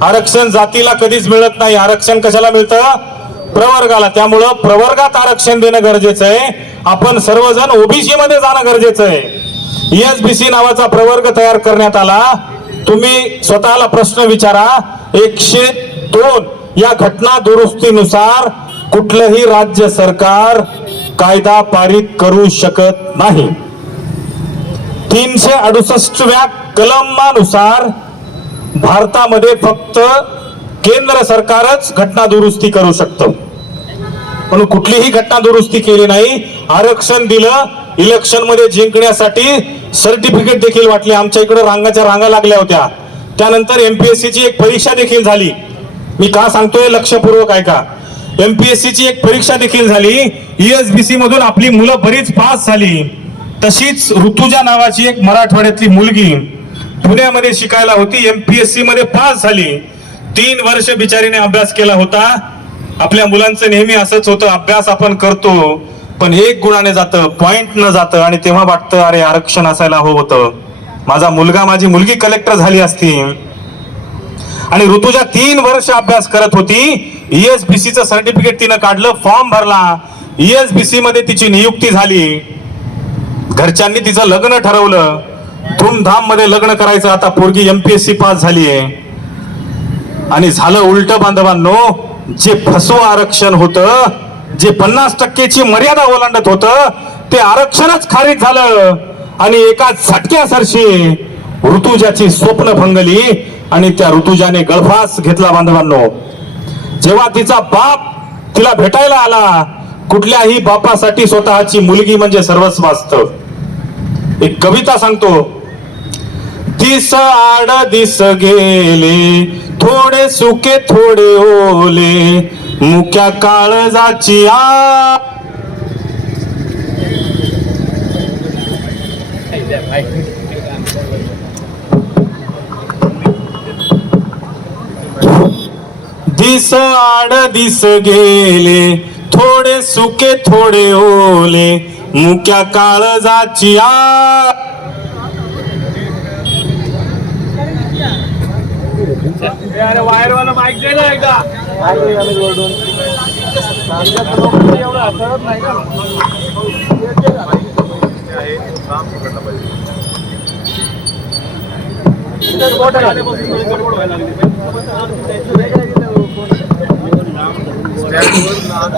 आरक्षण जातीला कधीच मिळत नाही. आरक्षण कशाला मिळतं? प्रवर्गाला. त्यामुळं प्रवर्गात आरक्षण देणं गरजेचं आहे. आपण सर्वजण ओबीसी मध्ये जाणं गरजेचं आहे. ESBC नावाचा प्रवर्ग तयार करण्यात आला. तुम्ही स्वतःला प्रश्न विचारा, 102 या घटना दुरुस्तीनुसार कुठलंही राज्य सरकार कायदा पारित करू शकत नाही. 368व्या कलमानुसार भारतामध्ये फक्त केंद्र सरकारच घटना दुरुस्ती करू शकतं. म्हणून कुठलीही घटना दुरुस्ती केली नाही. आरक्षण दिलं. इलेक्शन मध्ये जिंकण्यासाठी सर्टिफिकेट देखील वाटले. आमच्या इकडे रांगाच्या रांगा लागल्या होत्या. त्यानंतर MPSC ची एक परीक्षा देखील झाली. मी का सांगतोय लक्षपूर्वक ऐका. MPSC ची एक परीक्षा देखील झाली. ESBC मधून आपली मुलं बरीच पास झाली. तशीच ऋतुजा नावाची एक मराठवाड्यातली मुलगी पुण्यामध्ये शिकायला होती. MPSC मध्ये पास झाली. 3 वर्ष बिचारीने अभ्यास केला होता. आपल्या मुलांचं नेहमी असंच होतं, अभ्यास आपण करतो पण 1 गुणाने जातं, पॉइंट न जातं. आणि तेव्हा वाटतं अरे आरक्षण असायला हवं होतं. माझा मुलगा माझी मुलगी कलेक्टर झाली असती. आणि ऋतुजा 3 वर्ष अभ्यास करत होती. ESBCचं सर्टिफिकेट तिनं काढलं, फॉर्म भरला. ESBC मध्ये तिची नियुक्ती झाली. घरच्यांनी तिचं लग्न ठरवलं. धूमधाम मध्ये लग्न करायचं. आता पोरगी MPSC पास झाली आहे आणि झालं उलट बांधवांनो. जे फसवं आरक्षण होतं, जे 50% मर्यादा ओलांडत होतं, ते आरक्षणच खारिज झालं आणि एका झटक्यासारशी ऋतुजाची स्वप्न भंगली आणि त्या ऋतुजाने गळफास घेतला बांधवांनो. जेव्हा तिचा बाप तिला भेटायला आला, कुठल्याही बापासाठी स्वतःची मुलगी म्हणजे सर्वस्व असतं. एक कविता सांगतो. दिस आड दिस गेले, थोडे सुके थोडे ओले, मुक्या काळजाची आ. दिस आड दिस गेले, थोडे सुके थोडे ओले, मुक्या काळजाची आ. अरे वायरवाला माईक दे ना एकदा.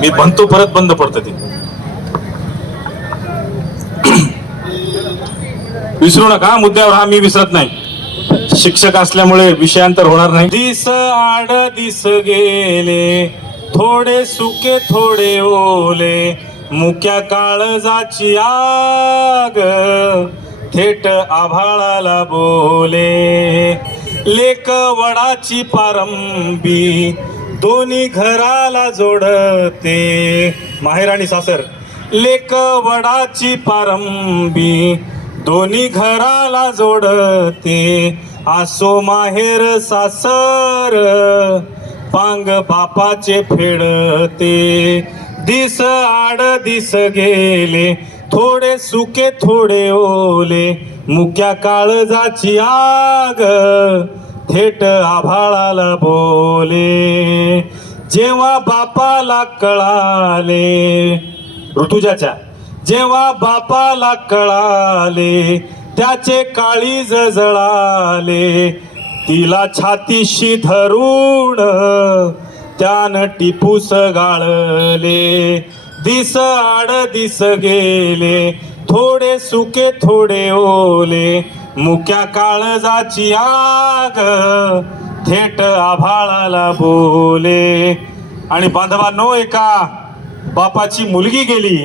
मी म्हणतो परत बंद पडतं ते. विसरू नका मुद्द्यावर. हा मी विसरत नाही. शिक्षक असल्यामुळे विषयांतर होणार नाही. दिस आड दिस गेले, थोडे सुके थोडे ओले, मुक्या काळजाची आग, थेट आभाळाला बोले. लेक वडाची पारंबी, दोन्ही घराला जोडते. माहेर आणि सासर. लेक वडाची पारंबी, दोन्ही घराला जोडते. आसो माहेर सासर, पांग बापाचे फेडते. दिस आड दिस गेले, थोडे सुके थोडे ओले, मुक्या काळजाची आग, थेट आभाळाला बोले. जेव्हा बापाला कळाले, ऋतुजाच्या जेव्हा बापाला कळाले, त्याचे काळीज जळाले. तिला छातीशी धरून त्यानं टिपूस गाळले. दिस आड दिस गेले, थोडे सुके थोडे ओले, मुक्या काळजाची आग, थेट आभाळाला बोले. आणि बांधवांनो, एका बापाची मुलगी गेली.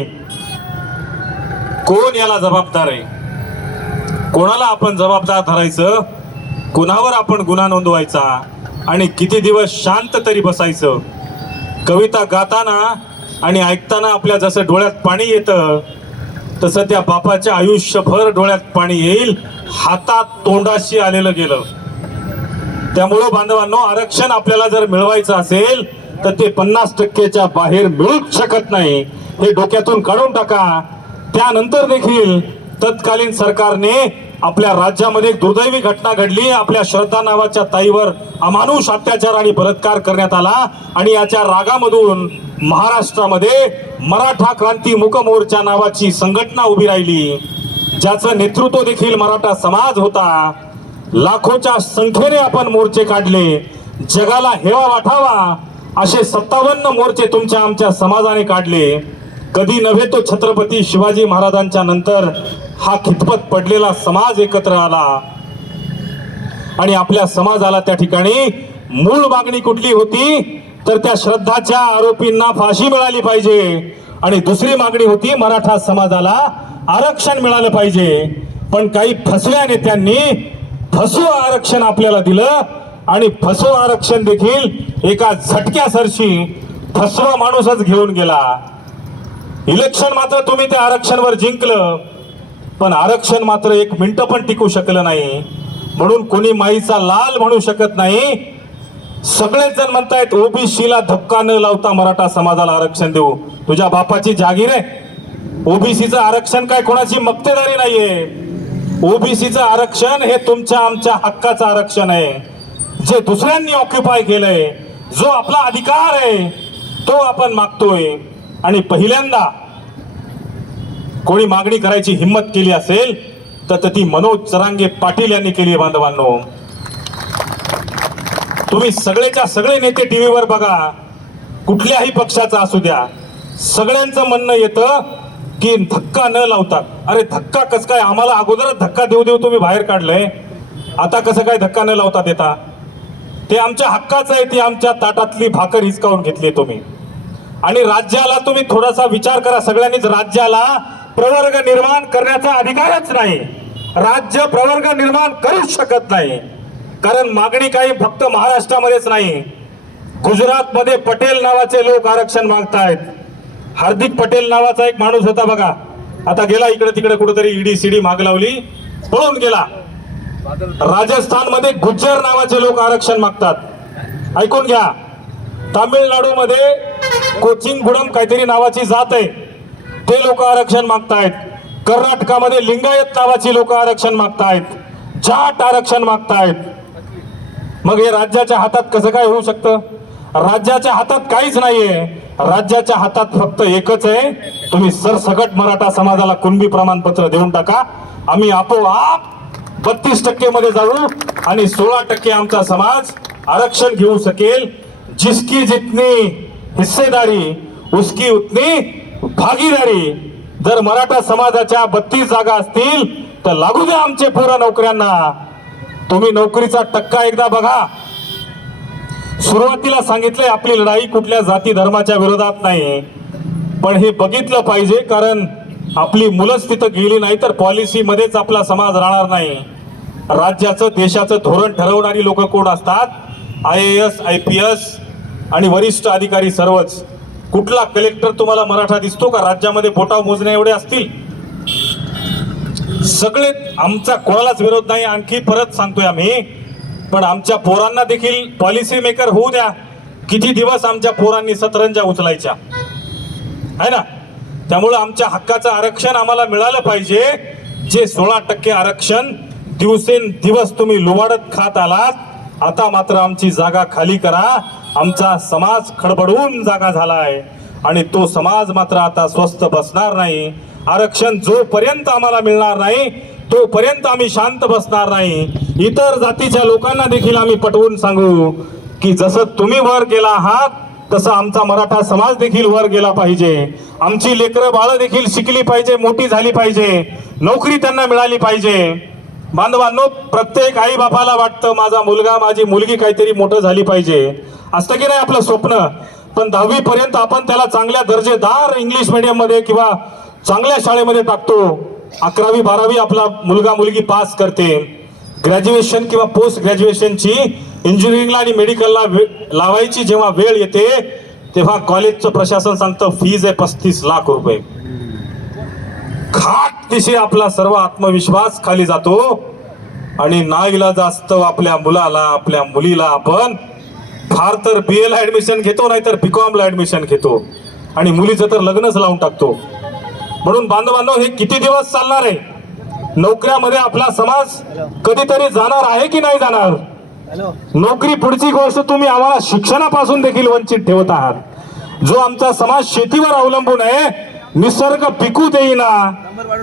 कोण याला जबाबदार आहे? कोणाला आपण जबाबदार धरायचं? कोणावर आपण गुन्हा नोंदवायचा? आणि किती दिवस शांत तरी बसायचं? कविता गाताना आणि ऐकताना आपल्या जसं डोळ्यात पाणी येतं, तसं त्या बापाच्या आयुष्यभर डोळ्यात पाणी येईल. हातात तोंडाशी आलेलं गेलं. त्यामुळं बांधवांनो, आरक्षण आपल्याला जर मिळवायचं असेल तर ते 50%च्या बाहेर मिळूच शकत नाही. हे डोक्यातून काढून टाका. त्यानंतर देखील तत्कालीन सरकारने आपल्या राज्यामध्ये दुर्दैवी घटना घडली. आपल्या श्रद्धा नावाच्या ताईवर अमानुष अत्याचार आणि बलात्कार करण्यात आला आणि याच्या रागामधून महाराष्ट्रामध्ये मराठा क्रांती मूक मोर्चा नावाची संघटना उभी राहिली, ज्याचं नेतृत्व देखील मराठा समाज होता. लाखोच्या संख्येने आपण मोर्चे काढले. जगाला हेवा वाटावा असे 57 मोर्चे तुमच्या आमच्या समाजाने काढले. कधी नव्हे तो छत्रपती शिवाजी महाराजांच्या नंतर हा खितपत पडलेला समाज एकत्र आला आणि आपल्या समाजाला त्या ठिकाणी मूळ मागणी कुठली होती तर त्या श्रद्धाच्या आरोपींना फाशी मिळाली पाहिजे आणि दुसरी मागणी होती मराठा समाजाला आरक्षण मिळालं पाहिजे. पण काही फसव्या नेत्यांनी फसवं आरक्षण आपल्याला दिलं आणि फसवं आरक्षण देखील एका झटक्यासरशी फसवा माणूसच घेऊन गेला. इलेक्शन मात्र तुम्ही त्या आरक्षणावर जिंकलं, पण आरक्षण मात्र 1 मिनिट पण टिकू शकलं नाही. म्हणून कोणी माईचा लाल म्हणू शकत नाही. सगळेच जण म्हणतायत ओबीसीला धक्का न लावता मराठा समाजाला आरक्षण देऊ. तुझ्या बापाची जागीर आहे. ओबीसीचं आरक्षण काय कोणाची मक्तेदारी नाहीये. ओबीसीचं आरक्षण हे तुमच्या आमच्या हक्काचं आरक्षण आहे, जे दुसऱ्यांनी ऑक्युपाय केलंय. जो आपला अधिकार आहे तो आपण मागतोय. आणि पहिल्यांदा कोणी मागणी करायची हिम्मत केली असेल तर ती मनोज जरांगे पाटील यांनी केली आहे. बांधवांनो, तुम्ही सगळेच्या सगळे नेते टीव्हीवर बघा, कुठल्याही पक्षाचा असू द्या, सगळ्यांचं म्हणणं येतं की धक्का न लावतात. अरे धक्का कसं काय? आम्हाला अगोदरच धक्का देऊ देऊ तुम्ही बाहेर काढलंय, आता कसं काय धक्का न लावतात येता? ते आमच्या हक्काचं आहे, ती आमच्या ताटातली भाकर हिसकावून घेतली तुम्ही. आणि राज्याला तुम्ही थोडासा विचार करा. सगळ्यांनीच राज्याला प्रवर्ग निर्माण करण्याचा अधिकारच नाही. राज्य प्रवर्ग निर्माण करूच शकत नाही, कारण मागणी काही फक्त महाराष्ट्रामध्येच नाही, गुजरातमध्ये पटेल नावाचे लोक आरक्षण मागतायत. हार्दिक पटेल नावाचा एक माणूस होता बघा, आता गेला इकडे तिकडे कुठेतरी, ईडी सीडी माग लावली, पळून गेला. राजस्थानमध्ये गुज्जर नावाचे लोक आरक्षण मागतात. ऐकून घ्या. तामिळनाडूमध्ये कोचिंगुडम काहीतरी नावाची जात आहे, ते लोक आरक्षण मागतायत. कर्नाटकामध्ये लिंगायत नावाची लोक आरक्षण मागतायत, जाट आरक्षण मागतायत. मग हे राज्याच्या हातात कसं काय होऊ शकतं? राज्याच्या हातात काहीच नाहीये. राज्याच्या हातात फक्त एकच आहे, तुम्ही सरसकट मराठा समाजाला कुणबी प्रमाणपत्र देऊन टाका. आम्ही आपोआप 32% मध्ये जाऊ आणि 16% आमचा समाज आरक्षण घेऊ शकेल. जिसकी जितनी हिस्सेदारी उसकी उतनी भागीदारी. जर मराठा समाजाच्या 32 जागा असतील तर लागू द्या आमचे पूर्ण नोकऱ्यांना. तुम्ही नोकरीचा टक्का एकदा बघा. सुरुवातीला सांगितलंय आपली लढाई कुठल्या जाती धर्माच्या विरोधात नाही, पण हे बघितलं पाहिजे, कारण आपली मुलंच तिथं गेली नाही तर पॉलिसीमध्येच आपला समाज राहणार नाही. राज्याचं देशाचं धोरण ठरवणारी लोक कोण असतात? IAS IPS आणि वरिष्ठ अधिकारी सर्वच. कुठला कलेक्टर तुम्हाला मराठा दिसतो का? राज्यामध्ये बोटाव मोजण्या एवढे असतील. सगळे आमचा कोणालाच विरोध नाही, आणखी परत सांगतोय आम्ही, पण आमच्या पोरांना देखील पॉलिसी मेकर होऊ द्या. किती दिवस आमच्या पोरांनी सतरंजा उचलायच्या आहे ना? त्यामुळे आमच्या हक्काचं आरक्षण आम्हाला मिळालं पाहिजे. जे 16% आरक्षण दिवसेंदिवस तुम्ही लुबाडत खात आलात, आता मात्र आमची जागा खाली करा. आमचा समाज खडबडून जागा झालाय आणि तो समाज मात्र आता स्वस्थ बसणार नाही. आरक्षण जोपर्यंत आम्हाला मिळणार नाही तोपर्यंत आम्ही शांत बसणार नाही. इतर जातीच्या लोकांना देखील आम्ही पटवून सांगू की जसं तुम्ही वर गेला आहात तसं आमचा मराठा समाज देखील वर गेला पाहिजे. आमची लेकरं बाळं देखील शिकली पाहिजे, मोठी झाली पाहिजे, नोकरी त्यांना मिळाली पाहिजे. बांधवांनो, प्रत्येक आई बापाला वाटतं माझा मुलगा माझी मुलगी काहीतरी मोठं झाली पाहिजे, असतं की नाही आपलं स्वप्न. पण 10वी पर्यंत आपण त्याला चांगल्या दर्जेदार इंग्लिश मीडियम मध्ये किंवा चांगल्या शाळेमध्ये टाकतो. 11वी 12वी आपला मुलगा मुलगी पास करते. ग्रॅज्युएशन किंवा पोस्ट ग्रॅज्युएशनची इंजिनिअरिंगला आणि मेडिकलला लावायची जेव्हा वेळ येते तेव्हा कॉलेजचं प्रशासन सांगतं फीज आहे 35 लाख रुपये. खाट दिशे आपला सर्व आत्मविश्वास खाली जातो आणि नाईलाज असतं आपल्या मुलाला आपल्या मुलीला आपण फार तर BA ला ऍडमिशन घेतो, नाहीतर BCom ला ऍडमिशन घेतो आणि मुलीचं तर लग्नच लावून टाकतो. म्हणून बांधवांनो, हे किती दिवस चालणार आहे? नोकऱ्यामध्ये आपला समाज कधीतरी जाणार आहे की नाही जाणार? नोकरी पुढची गोष्ट, तुम्ही आम्हाला शिक्षणापासून देखील वंचित ठेवत आहात. जो आमचा समाज शेतीवर अवलंबून आहे, निसर्ग पिकू देईना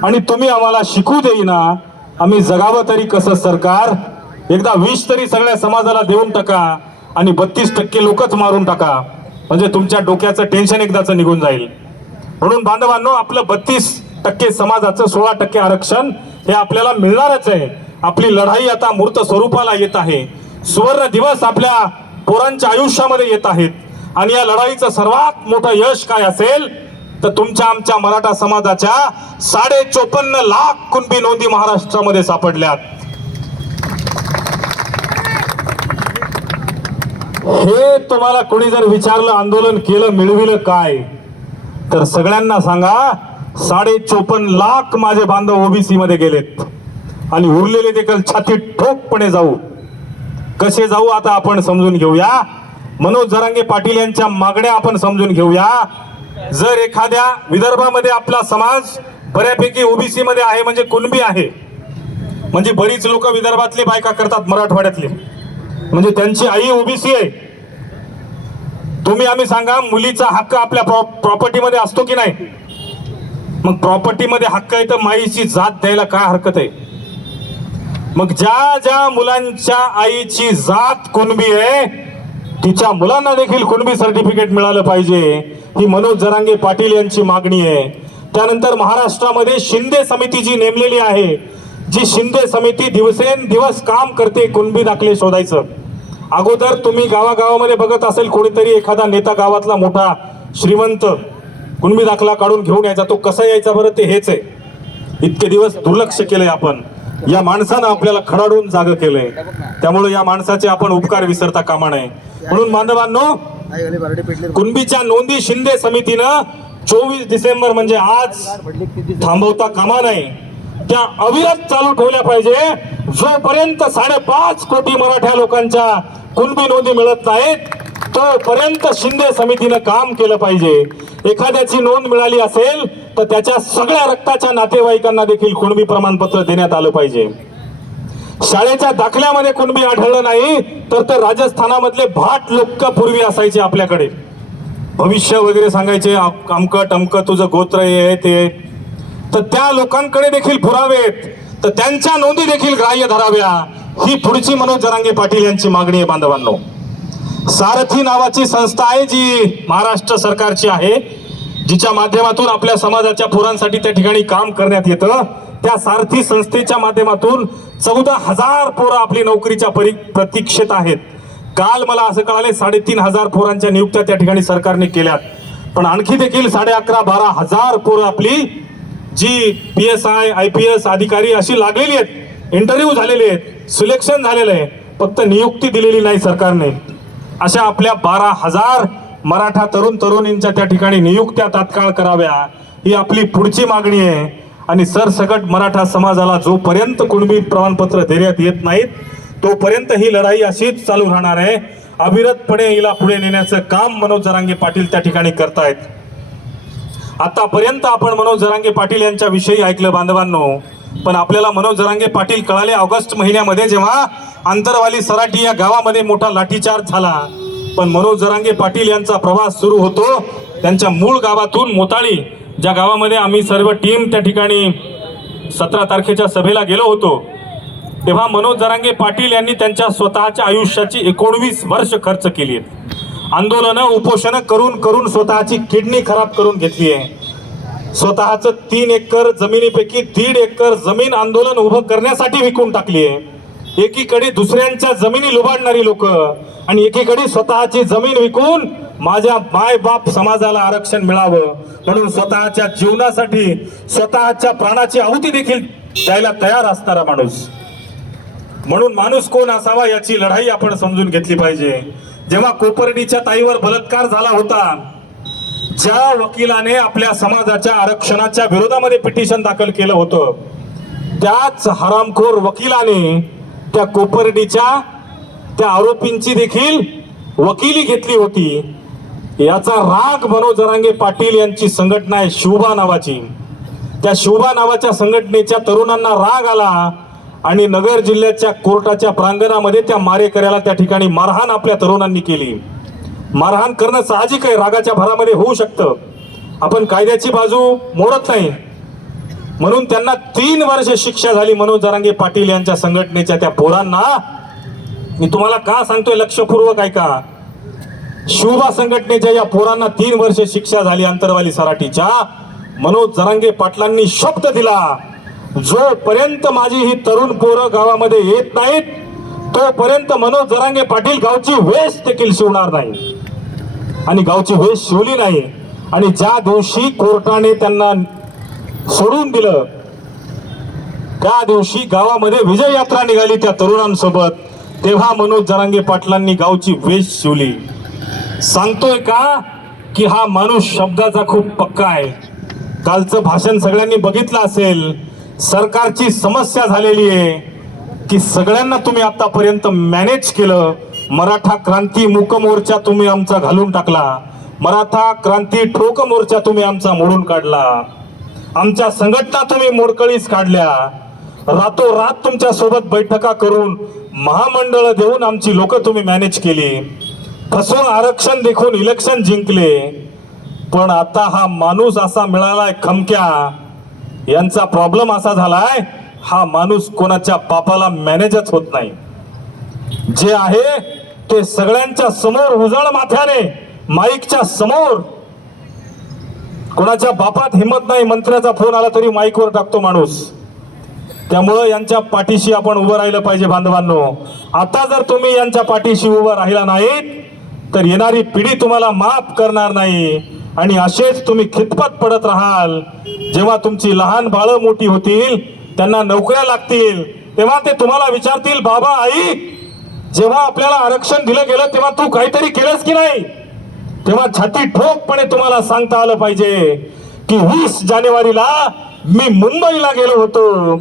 आणि तुम्ही आम्हाला शिकू देईना. आम्ही जगावं तरी कसं? सरकार एकदा 20 तरी सगळ्या समाजाला देऊन टाका आणि 32% लोकच मारून टाका, म्हणजे तुमच्या डोक्याचं टेन्शन एकदाच निघून जाईल. म्हणून बांधवांनो, आपलं 32% समाजाचं 16% आरक्षण हे आपल्याला मिळणारच आहे. आपली लढाई आता मूर्त स्वरूपाला येत आहे. सुवर्ण दिवस आपल्या पोरांच्या आयुष्यामध्ये येत आहेत आणि या लढाईचं सर्वात मोठं यश काय असेल तर तुमच्या आमच्या मराठा समाजाच्या 54.5 लाख कुणबी नोंदी महाराष्ट्रामध्ये सापडल्यात. हे तुम्हाला कोणी जर विचारलं आंदोलन केलं मिळविलं काय, तर सगळ्यांना सांगा 54.5 लाख माझे बांधव ओबीसी मध्ये गेलेत आणि उरलेले देखील छातीत ठोकपणे जाऊ. कसे जाऊ आता आपण समजून घेऊया. मनोज जरांगे पाटील यांच्या मागण्या आपण समजून घेऊया. जर एखाद्या विदर्भामध्ये आपला समाज बऱ्यापैकी ओबीसी मध्ये आहे, म्हणजे कुणबी आहे, म्हणजे बरीच लोक विदर्भातले बायका करतात मराठवाड्यातले, म्हणजे त्यांची आई ओबीसी आहे. तुम्ही आम्ही सांगा, मुलीचा हक्क आपल्या प्रॉपर्टीमध्ये असतो की नाही? मग प्रॉपर्टीमध्ये हक्क आहे तर माईची जात द्यायला काय हरकत आहे? मग ज्या ज्या मुलांच्या आईची जात कुणबी आहे तिच्या मुलांना देखील कुणबी सर्टिफिकेट मिळालं पाहिजे, ही मनोज जरांगे पाटील यांची मागणी आहे. त्यानंतर महाराष्ट्रामध्ये शिंदे समिती जी नेमलेली आहे, जी शिंदे समिती दिवसेंदिवस काम करते कुणबी दाखले शोधायचं. अगोदर तुम्ही गावागावामध्ये बघत असेल कोणीतरी एखादा नेता गावातला मोठा श्रीमंत कुणबी दाखला काढून घेऊन यायचा. तो कसा यायचा बरं ते हेच आहे. इतके दिवस दुर्लक्ष केलंय आपण. या माणसानं आपल्याला खडाडून जाग केलंय, त्यामुळे या माणसाचे आपण उपकार विसरता कामा नये. म्हणून बांधवांनो, कुणबीच्या नोंदी शिंदे समितीनं 24 डिसेंबर म्हणजे आज थांबवता कामा नये, त्या अविरत चालू ठेवल्या पाहिजे. जोपर्यंत 5.5 कोटी मराठा लोकांच्या कुणबी नोंदी मिळत नाहीत तोपर्यंत शिंदे समितीनं काम केलं पाहिजे. एखाद्याची नोंद मिळाली असेल तर त्याच्या सगळ्या रक्ताच्या नातेवाईकांना देखील कुणबी प्रमाणपत्र देण्यात आलं पाहिजे. शाळेच्या दाखल्यामध्ये कुणबी आढळलं नाही तर राजस्थानामधले भाट लोक पूर्वी असायचे आपल्याकडे, भविष्य वगैरे सांगायचे, अमकं टमकं तुझं गोत्र आहे ते, तर त्या लोकांकडे देखील पुरावेत, तर त्यांच्या नोंदी देखील ग्राह्य धराव्या. ही पुढची मनोज जरांगे पाटील यांची मागणी आहे. बांधवांनो, सारथी नावाची संस्था आहे जी महाराष्ट्र सरकारची आहे, जिच्या माध्यमातून आपल्या समाजाच्या पोरांसाठी त्या ठिकाणी काम करण्यात येतं. त्या सारथी संस्थेच्या माध्यमातून 14,000 पोरं आपली नोकरीच्या प्रतीक्षेत आहेत. काल मला असं कळाले 3,500 पोरांच्या नियुक्त्या त्या ठिकाणी सरकारने केल्यात. पण आणखी देखील 11,500-12,000 पोरं आपली जी PSI IPS अधिकारी अशी लागलेली आहेत, इंटरव्ह्यू झालेले आहेत, सिलेक्शन झालेलं आहे, फक्त नियुक्ती दिलेली नाही सरकारने. अशा आपल्या 12,000 मराठा तरुण तरुणींच्या त्या ठिकाणी नियुक्त्या तात्काळ कराव्या, ही आपली पुढची मागणी आहे. आणि सरसकट मराठा समाजाला जोपर्यंत कुणबी प्रमाणपत्र देण्यात येत नाहीत तोपर्यंत ही लढाई अशीच चालू राहणार आहे. अविरतपणे हिला पुढे नेण्याचं काम मनोज जरांगे पाटील त्या ठिकाणी करतायत. आतापर्यंत आपण मनोज जरांगे पाटील यांच्या विषयी ऐकलं बांधवांनो, पण आपल्याला मनोज जरांगे पाटील कळाले ऑगस्ट महिन्यामध्ये, जेव्हा आंतरवाली सराटी या गावामध्ये मोठा लाठीचार्ज झाला. पण मनोज जरांगे पाटील यांचा प्रवास सुरू होतो त्यांच्या मूळ गावातून, मोताळी, ज्या गावामध्ये आम्ही सर्व टीम त्या ठिकाणी 17 तारखेच्या सभेला गेलो होतो. तेव्हा मनोज जरांगे पाटील यांनी त्यांच्या स्वतःच्या आयुष्याची 19 वर्ष खर्च केली आहेत. आंदोलनं उपोषणं करून करून स्वतःची किडनी खराब करून घेतली आहे. स्वतःचं 3 एकर जमिनीपैकी 1.5 एकर जमीन आंदोलन उभं करण्यासाठी विकून टाकली आहे. एकीकडे दुसऱ्यांच्या जमिनी लुबाडणारी लोक आणि एकीकडे स्वतःची जमीन विकून माझ्या मायबाप समाजाला आरक्षण मिळावं म्हणून स्वतःच्या जीवनासाठी स्वतःच्या प्राणाची आहुती देखील द्यायला तयार असणारा माणूस. म्हणून माणूस कोण असावा याची लढाई आपण समजून घेतली पाहिजे. जेव्हा कोपर्डीच्या ताईवर बलात्कार झाला होता, ज्या वकिलाने आपल्या समाजाच्या आरक्षणाच्या विरोधामध्ये पिटिशन दाखल केलं होतं, त्याच हरामखोर वकिलाने त्या कोपर्डीच्या त्या आरोपींची देखील वकिली घेतली होती. याचा राग मनोज जरांगे पाटील यांची संघटना आहे शिवबा नावाची. त्या शिवबा नावाच्या संघटनेच्या तरुणांना राग आला आणि नगर जिल्ह्याच्या कोर्टाच्या प्रांगणामध्ये त्या मारेकऱ्याला त्या ठिकाणी मारहाण आपल्या तरुणांनी केली. मारहाण करणं साहजिक आहे, रागाच्या भरामध्ये होऊ शकतं. आपण कायद्याची बाजू मोडत नाही. म्हणून त्यांना 3 वर्ष शिक्षा झाली मनोज जरांगे पाटील यांच्या संघटनेच्या त्या पोरांना. मी तुम्हाला का सांगतोय लक्षपूर्वक ऐका. शिवबा संघटनेच्या या पोरांना 3 वर्ष शिक्षा झाली आंतरवाली सराटीच्या. मनोज जरांगे पाटलांनी शब्द दिला, जोपर्यंत माझी ही तरुण पोरं गावामध्ये येत नाहीत तोपर्यंत मनोज जरांगे पाटील गावची वेश देखील शिवणार नाही. आणि गावची वेश शिवली नाही. आणि ज्या दिवशी कोर्टाने त्यांना सोडून दिलं त्या दिवशी गावामध्ये विजय यात्रा निघाली त्या तरुणांसोबत. तेव्हा मनोज जरांगे पाटलांनी गावची वेश शिवली. सांगतोय का की हा माणूस शब्दाचा खूप पक्का आहे. कालचं भाषण सगळ्यांनी बघितलं असेल. सरकारची समस्या झालेली आहे की सगळ्यांना तुम्ही आतापर्यंत मॅनेज केलं. मराठा क्रांती मूक मोर्चा तुम्ही आमचा घालून टाकला. मराठा क्रांती ठोक मोर्चा तुम्ही आमचा मोडून काढला. आमच्या संघटना तुम्ही मोडकळीस काढल्या. रातोरात तुमच्या सोबत बैठका करून महामंडळ देऊन आमची लोक तुम्ही मॅनेज केली. फसवून आरक्षण देखून इलेक्शन जिंकले. पण आता हा माणूस असा मिळालाय खमक्या. यांचा प्रॉब्लेम असा झालाय हा माणूस कोणाच्या बापाला मॅनेजच होत नाही. जे आहे ते सगळ्यांच्या समोर उजळ माथ्याने माईकच्या समोर, कोणाच्या बापात हिंमत नाही, मंत्र्याचा फोन आला तरी माईकवर टाकतो माणूस. त्यामुळं यांच्या पाठीशी आपण उभं राहिलं पाहिजे बांधवांनो. आता जर तुम्ही यांच्या पाठीशी उभं राहिला नाहीत तर येणारी पिढी तुम्हाला माफ करणार नाही आणि असेच तुम्ही खितपत पडत राहाल. जेव्हा तुमची लहान बाळं मोठी होतील, त्यांना नोकऱ्या लागतील, तेव्हा ते तुम्हाला विचारतील, बाबा आई जेव्हा आपल्याला आरक्षण दिलं गेलं तेव्हा तू काहीतरी केलंस की नाही. तेव्हा छाती ठोकपणे तुम्हाला सांगता आलं पाहिजे की 20 जानेवारीला मी मुंबईला गेलो होतो.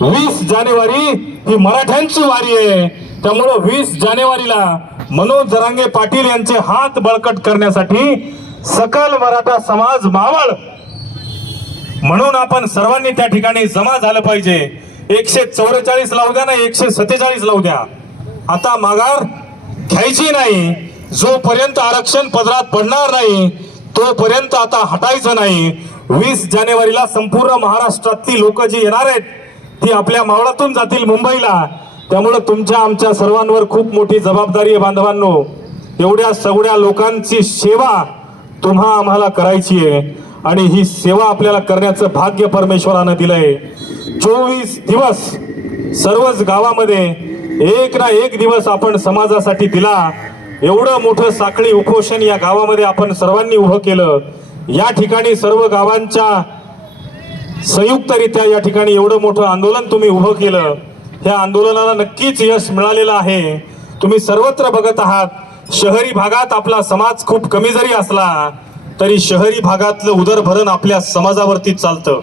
20 जानेवारी ही मराठ्यांची वारी आहे. त्यामुळं 20 जानेवारीला मनोज जरांगे पाटील यांचे हात बळकट करण्यासाठी सकल मराठा समाज मावळ म्हणून आपण सर्वांनी त्या ठिकाणी जमा झालं पाहिजे. 144 लावू द्या ना, 147 लावू द्या. आता माघार घ्यायची नाही. जोपर्यंत आरक्षण पदरात पडणार नाही तोपर्यंत आता हटायचं नाही. 20 जानेवारीला संपूर्ण महाराष्ट्रातली लोक जी येणार आहेत ती आपल्या मावळातून जातील मुंबईला. त्यामुळे तुमच्या आमच्या सर्वांवर खूप मोठी जबाबदारी आहे बांधवांनो. एवढ्या सगळ्या लोकांची सेवा तुम्हा आम्हाला करायची आहे आणि ही सेवा आपल्याला करण्याचं भाग्य परमेश्वरानं दिलंय. 24 दिवस सर्वच गावामध्ये एक ना एक दिवस आपण समाजासाठी दिला. एवढं मोठं साखळी उपोषण या गावामध्ये आपण सर्वांनी उभं केलं. या ठिकाणी सर्व गावांच्या संयुक्तरित्या या ठिकाणी एवढं मोठं आंदोलन तुम्ही उभं केलं. ह्या आंदोलनाला नक्कीच यश मिळालेलं आहे. तुम्ही सर्वत्र बघत आहात. शहरी भागात आपला समाज खूप कमी जरी असला तरी शहरी भागातलं उदरभरण आपल्या समाजावरती चालतं.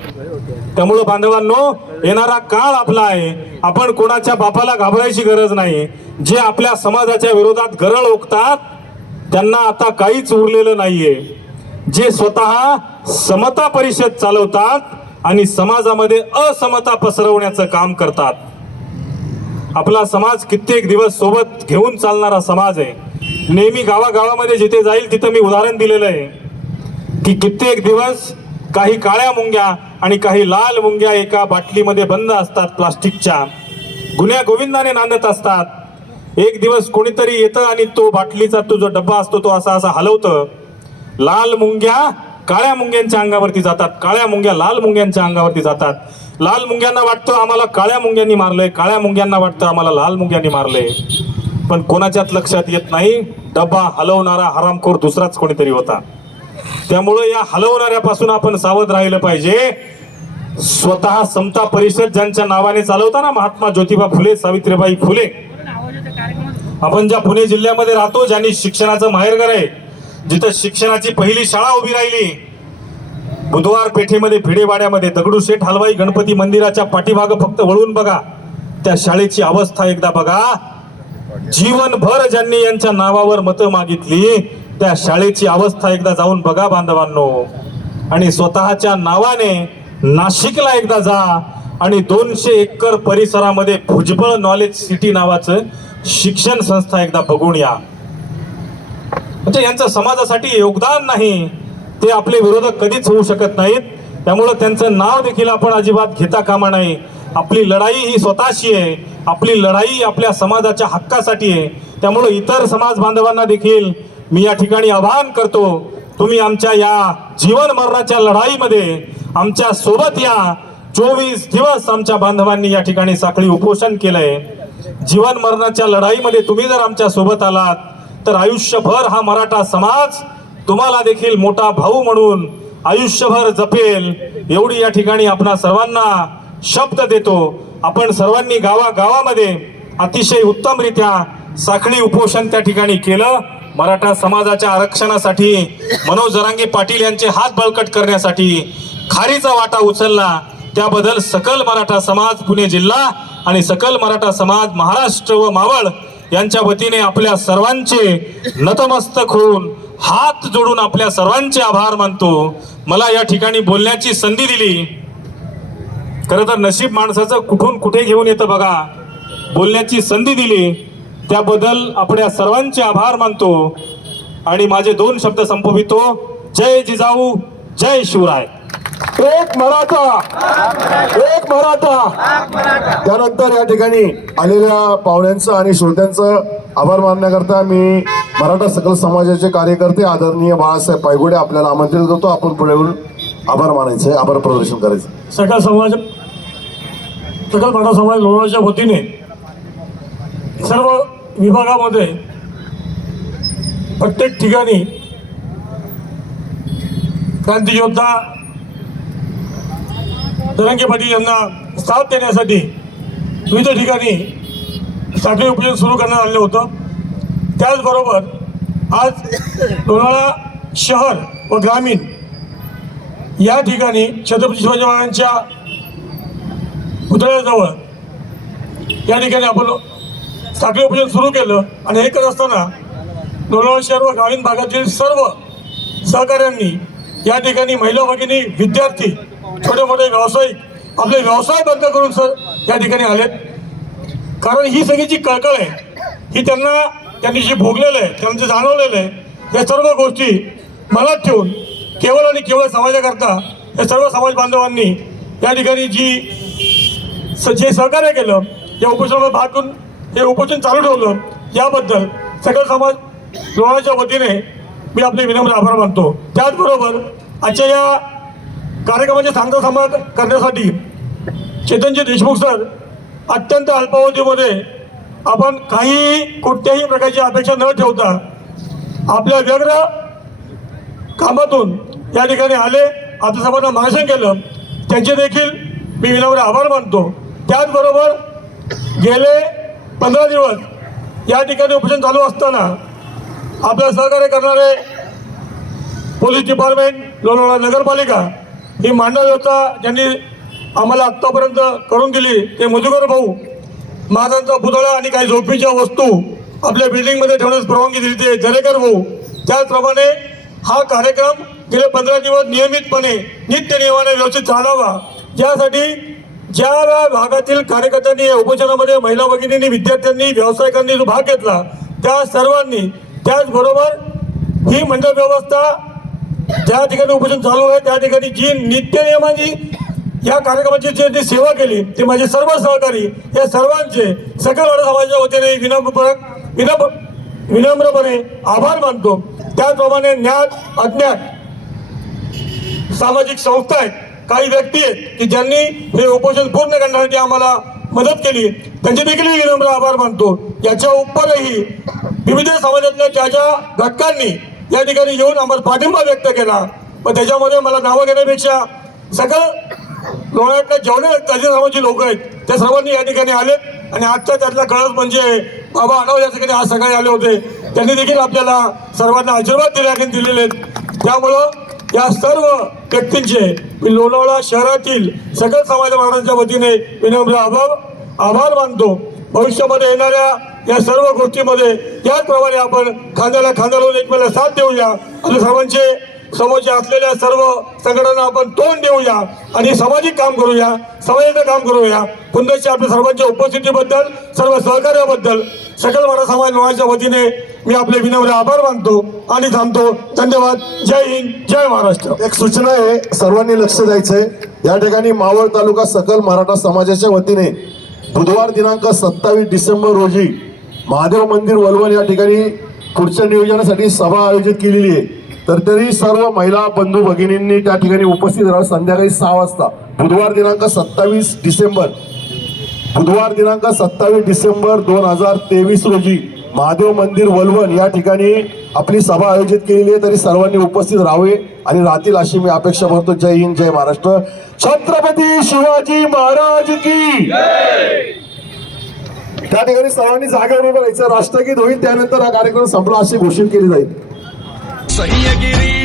त्यामुळं बांधवांनो, येणारा काळ आपला आहे. आपण कोणाच्या बापाला घाबरायची गरज नाही. जे आपल्या समाजाच्या विरोधात गरळ ओकतात त्यांना आता काहीच उरलेलं नाहीये. जे स्वतः समता परिषद चालवतात आणि समाजामध्ये असमता पसरवण्याचं काम करतात. आपला समाज कित्येक दिवस सोबत घेऊन चालणारा समाज आहे. नेहमी गावागावामध्ये जिथे जाईल तिथं मी उदाहरण दिलेलं आहे की कित्येक दिवस काही काळ्या मुंग्या आणि काही लाल मुंग्या एका बाटलीमध्ये बंद असतात, प्लास्टिकच्या गुन्ह्या गोविंदाने नांदत असतात. एक दिवस कोणीतरी येतं आणि तो बाटलीचा तो जो डब्बा असतो तो असा असा हलवतं. लाल मुंग्या काळ्या मुंग्यांच्या अंगावरती जातात, काळ्या मुंग्या लाल मुंग्यांच्या अंगावरती जातात. लाल मुंग्यांना वाटतं आम्हाला काळ्या मुंग्यांनी मारलंय, काळ्या मुंग्यांना वाटतं आम्हाला लाल मुंग्यांनी मारलंय. पण कोणाच्याच लक्षात येत नाही डब्बा हलवणारा हरामखोर दुसराच कोणीतरी होता. त्यामुळे या हलवणाऱ्यापासून आपण सावध राहिलं पाहिजे. स्वतः समता परिषद ज्यांच्या नावाने चालवताना महात्मा ज्योतिबा फुले, सावित्रीबाई फुले, आपण ज्या पुणे जिल्ह्यामध्ये राहतो, ज्यांनी शिक्षणाचं माहेरघर आहे, जिथं शिक्षणाची पहिली शाळा उभी राहिली, बुधवार पेठेमध्ये भिडेवाड्यामध्ये दगडूशेठ हलवाई गणपती मंदिराच्या पाठीमागं फक्त वळून बघा, त्या शाळेची अवस्था एकदा बघा. जीवनभर ज्यांनी यांच्या नावावर मतं मागितली त्या शाळेची अवस्था एकदा जाऊन बघा बांधवांनो. आणि स्वतःच्या नावाने नाशिकला एकदा जा आणि 200 एकर परिसरामध्ये भुजबळ नॉलेज सिटी नावाचं शिक्षण संस्था एकदा बघून या. म्हणजे यांचं समाजासाठी योगदान नाही, ते आपले विरोधक कधीच होऊ शकत नाहीत. त्यामुळं त्यांचं नाव देखील आपण अजिबात घेता कामा नये. आपली लढाई ही स्वतःशी आहे, आपली लढाई आपल्या समाजाच्या हक्कासाठी आहे. त्यामुळे इतर समाज बांधवांना देखील मी या ठिकाणी आवाहन करतो, तुम्ही आमच्या या जीवन मरणाच्या लढाईमध्ये आमच्या सोबत या. 24 दिवस आमच्या बांधवांनी या ठिकाणी साखळी उपोषण केलंय. जीवन मरणाच्या लढाईमध्ये तुम्ही जर आमच्या सोबत आलात तर आयुष्यभर हा मराठा समाज तुम्हाला देखील मोठा भाऊ म्हणून आयुष्यभर जपेल, एवढी या ठिकाणी आपणा सर्वांना शब्द देतो. आपण सर्वांनी गावागावामध्ये अतिशय उत्तमरित्या साखळी उपोषण त्या ठिकाणी केलं. मराठा समाजाच्या आरक्षणासाठी, मनोज जरांगे पाटील यांचे हात बळकट करण्यासाठी खारीचा वाटा उचलला. त्याबद्दल सकल मराठा समाज पुणे जिल्हा आणि सकल मराठा समाज महाराष्ट्र व मावळ यांच्या वतीने आपल्या सर्वांचे नतमस्तक होऊन हात जोडून आपल्या सर्वांचे आभार मानतो. मला या ठिकाणी बोलण्याची संधी दिली. खरं तर नशीब माणसाचं कुठून कुठे घेऊन येतं बघा. बोलण्याची संधी दिली त्याबद्दल आपल्या सर्वांचे आभार मानतो आणि माझे 2 शब्द संपवितो. जय जिजाऊ, जय शिवराय. एक मराठा, एक मराठा. त्यानंतर या ठिकाणी आलेल्या पाहुण्यांचं आणि श्रोत्यांचं आभार मानण्याकरता मी मराठा सकल समाजाचे कार्यकर्ते आदरणीय बाळासाहेब पायगुडे आपल्याला आमंत्रित करतो. आपण पुढे येऊन आभार मानायचे, आभार प्रदर्शन करायचं. सकल मराठा समाज लोणावळ्याच्या वतीने सर्व विभागामध्ये प्रत्येक ठिकाणी क्रांतियोद्धा धनंजय पाटील यांना साथ देण्यासाठी विविध ठिकाणी साखळी उपोषण सुरू करण्यात आलं होतं. त्याचबरोबर आज लोणावळा शहर व ग्रामीण या ठिकाणी छत्रपती शिवाजी महाराजांच्या पुतळ्याजवळ या ठिकाणी आपण साखळी उपोषण सुरू केलं. आणि हे करत असताना लोणावळा शहर व ग्रामीण भागातील सर्व सहकाऱ्यांनी या ठिकाणी महिला भगिनी, विद्यार्थी, छोटे मोठे व्यावसायिक आपले व्यवसाय बंद करून या ठिकाणी आलेत. कारण ही सगळी जी कळकळ आहे ही त्यांनी जी भोगलेलं आहे, त्यांचं जाणवलेलं आहे, या सर्व गोष्टी मनात ठेवून केवळ आणि केवळ समाजाकरता या सर्व समाज बांधवांनी या ठिकाणी जे सहकार्य केलं, या उपोषणाला भाग घेऊन हे उपोषण चालू ठेवलं, याबद्दल सकल समाज लोणावळ्याच्या वतीने मी आपले विनम्र आभार मानतो. त्याचबरोबर आजच्या या कार्यक्रमाचे सांगता समाज करण्यासाठी चेतनजी देशमुख सर अत्यंत अल्पावधीमध्ये आपण कोणत्याही प्रकारची अपेक्षा न ठेवता आपल्या व्यग्र कामातून या ठिकाणी आले, आपल्या सर्वांना मार्गदर्शन केलं, त्यांचे देखील मी विनम्र आभार मानतो. त्याचबरोबर गेले 15 दिवस या ठिकाणी उपोषण चालू असताना आपलं सहकार्य करणारे पोलीस डिपार्टमेंट, लोणावळा नगरपालिका, ही मांडव व्यवस्था ज्यांनी आम्हाला आत्तापर्यंत करून दिली, ते मधुकर भाऊ, महाराजांचा पुतळा आणि काही झोपडीच्या वस्तू आपल्या बिल्डिंगमध्ये ठेवण्यास परवानगी दिली, ते जरेकर भाऊ. त्याचप्रमाणे हा कार्यक्रम गेले 15 दिवस नियमितपणे नित्य नियमाने व्यवस्थित चालावा, यासाठी ज्या भागातील कार्यकर्त्यांनी या उपोषणामध्ये महिला भगिनींनी, विद्यार्थ्यांनी, व्यावसायिकांनी जो भाग घेतला त्या सर्वांनी, त्याचबरोबर ही मंडळ व्यवस्था ज्या ठिकाणी उपोषण चालू आहे त्या ठिकाणी जी नित्य नियमांनी या कार्यक्रमाची जी सेवा केली, ते माझे सर्व सहकारी, या सर्वांचे सकल मराठा समाजाच्या वतीने विनम्रपणे आभार मानतो. त्याचप्रमाणे ज्ञात अज्ञात सामाजिक संस्था आहेत, काही व्यक्ती आहेत की ज्यांनी हे उपोषण पूर्ण करण्यासाठी आम्हाला मदत केली, त्यांचे देखील विनम्र आभार मानतो. याच्या उपरही विविध समाजातल्या ज्या घटकांनी या ठिकाणी येऊन आम्हाला पाठिंबा व्यक्त केला, पण त्याच्यामध्ये मला नावं घेण्यापेक्षा सकल लोणावळ्यातल्या जेवढे ताजे समाजाची लोक आहेत त्या सर्वांनी या ठिकाणी आलेत. आणि आजच्या त्यातला कळस म्हणजे बाबा आढाव या ठिकाणी आज सकाळी आले होते, त्यांनी देखील आपल्याला सर्वांना आशीर्वाद दिलेले आहेत. त्यामुळं या सर्व व्यक्तींचे मी लोणावळा शहरातील सकल समाज महाराजांच्या वतीने विनम्र आभार मानतो. भविष्यामध्ये येणाऱ्या या सर्व गोष्टीमध्ये याचप्रमाणे आपण खांद्याला खांदा लावून एकमेकाला साथ देऊया. आणि सर्वांचे समोरच्या असलेल्या सर्व संघटना आपण तोंड देऊया आणि सामाजिक काम करूया, समाजाचं काम करूया. पुन्हा आपल्या सर्वांच्या उपस्थितीबद्दल, सर्व सहकार्याबद्दल सकल मराठा समाज लोणावळ्याच्या वतीने मी आपले विनम्र आभार मानतो आणि थांबतो. धन्यवाद. जय हिंद, जय महाराष्ट्र. एक सूचना आहे, सर्वांनी लक्ष द्यायचंय. या ठिकाणी मावळ तालुका सकल मराठा समाजाच्या वतीने बुधवार दिनांक 27 डिसेंबर रोजी महादेव मंदिर वलवल या ठिकाणी पुढच्या नियोजनासाठी सभा आयोजित केलेली आहे. तर तरी सर्व महिला बंधू भगिनींनी त्या ठिकाणी उपस्थित राहा. संध्याकाळी 6 वाजता बुधवार दिनांक 27 डिसेंबर 2023 रोजी महादेव मंदिर वलवल या ठिकाणी आपली सभा आयोजित केलेली आहे. तरी सर्वांनी उपस्थित राहावे आणि राहतील अशी मी अपेक्षा करतो. जय हिंद, जय महाराष्ट्र. छत्रपती शिवाजी महाराज की. त्या ठिकाणी सर्वांनी जागेवर उभं राहायचं. राष्ट्रगीत होईल, त्यानंतर हा कार्यक्रम संपला अशी घोषित केली जाईल. सह्यागिरी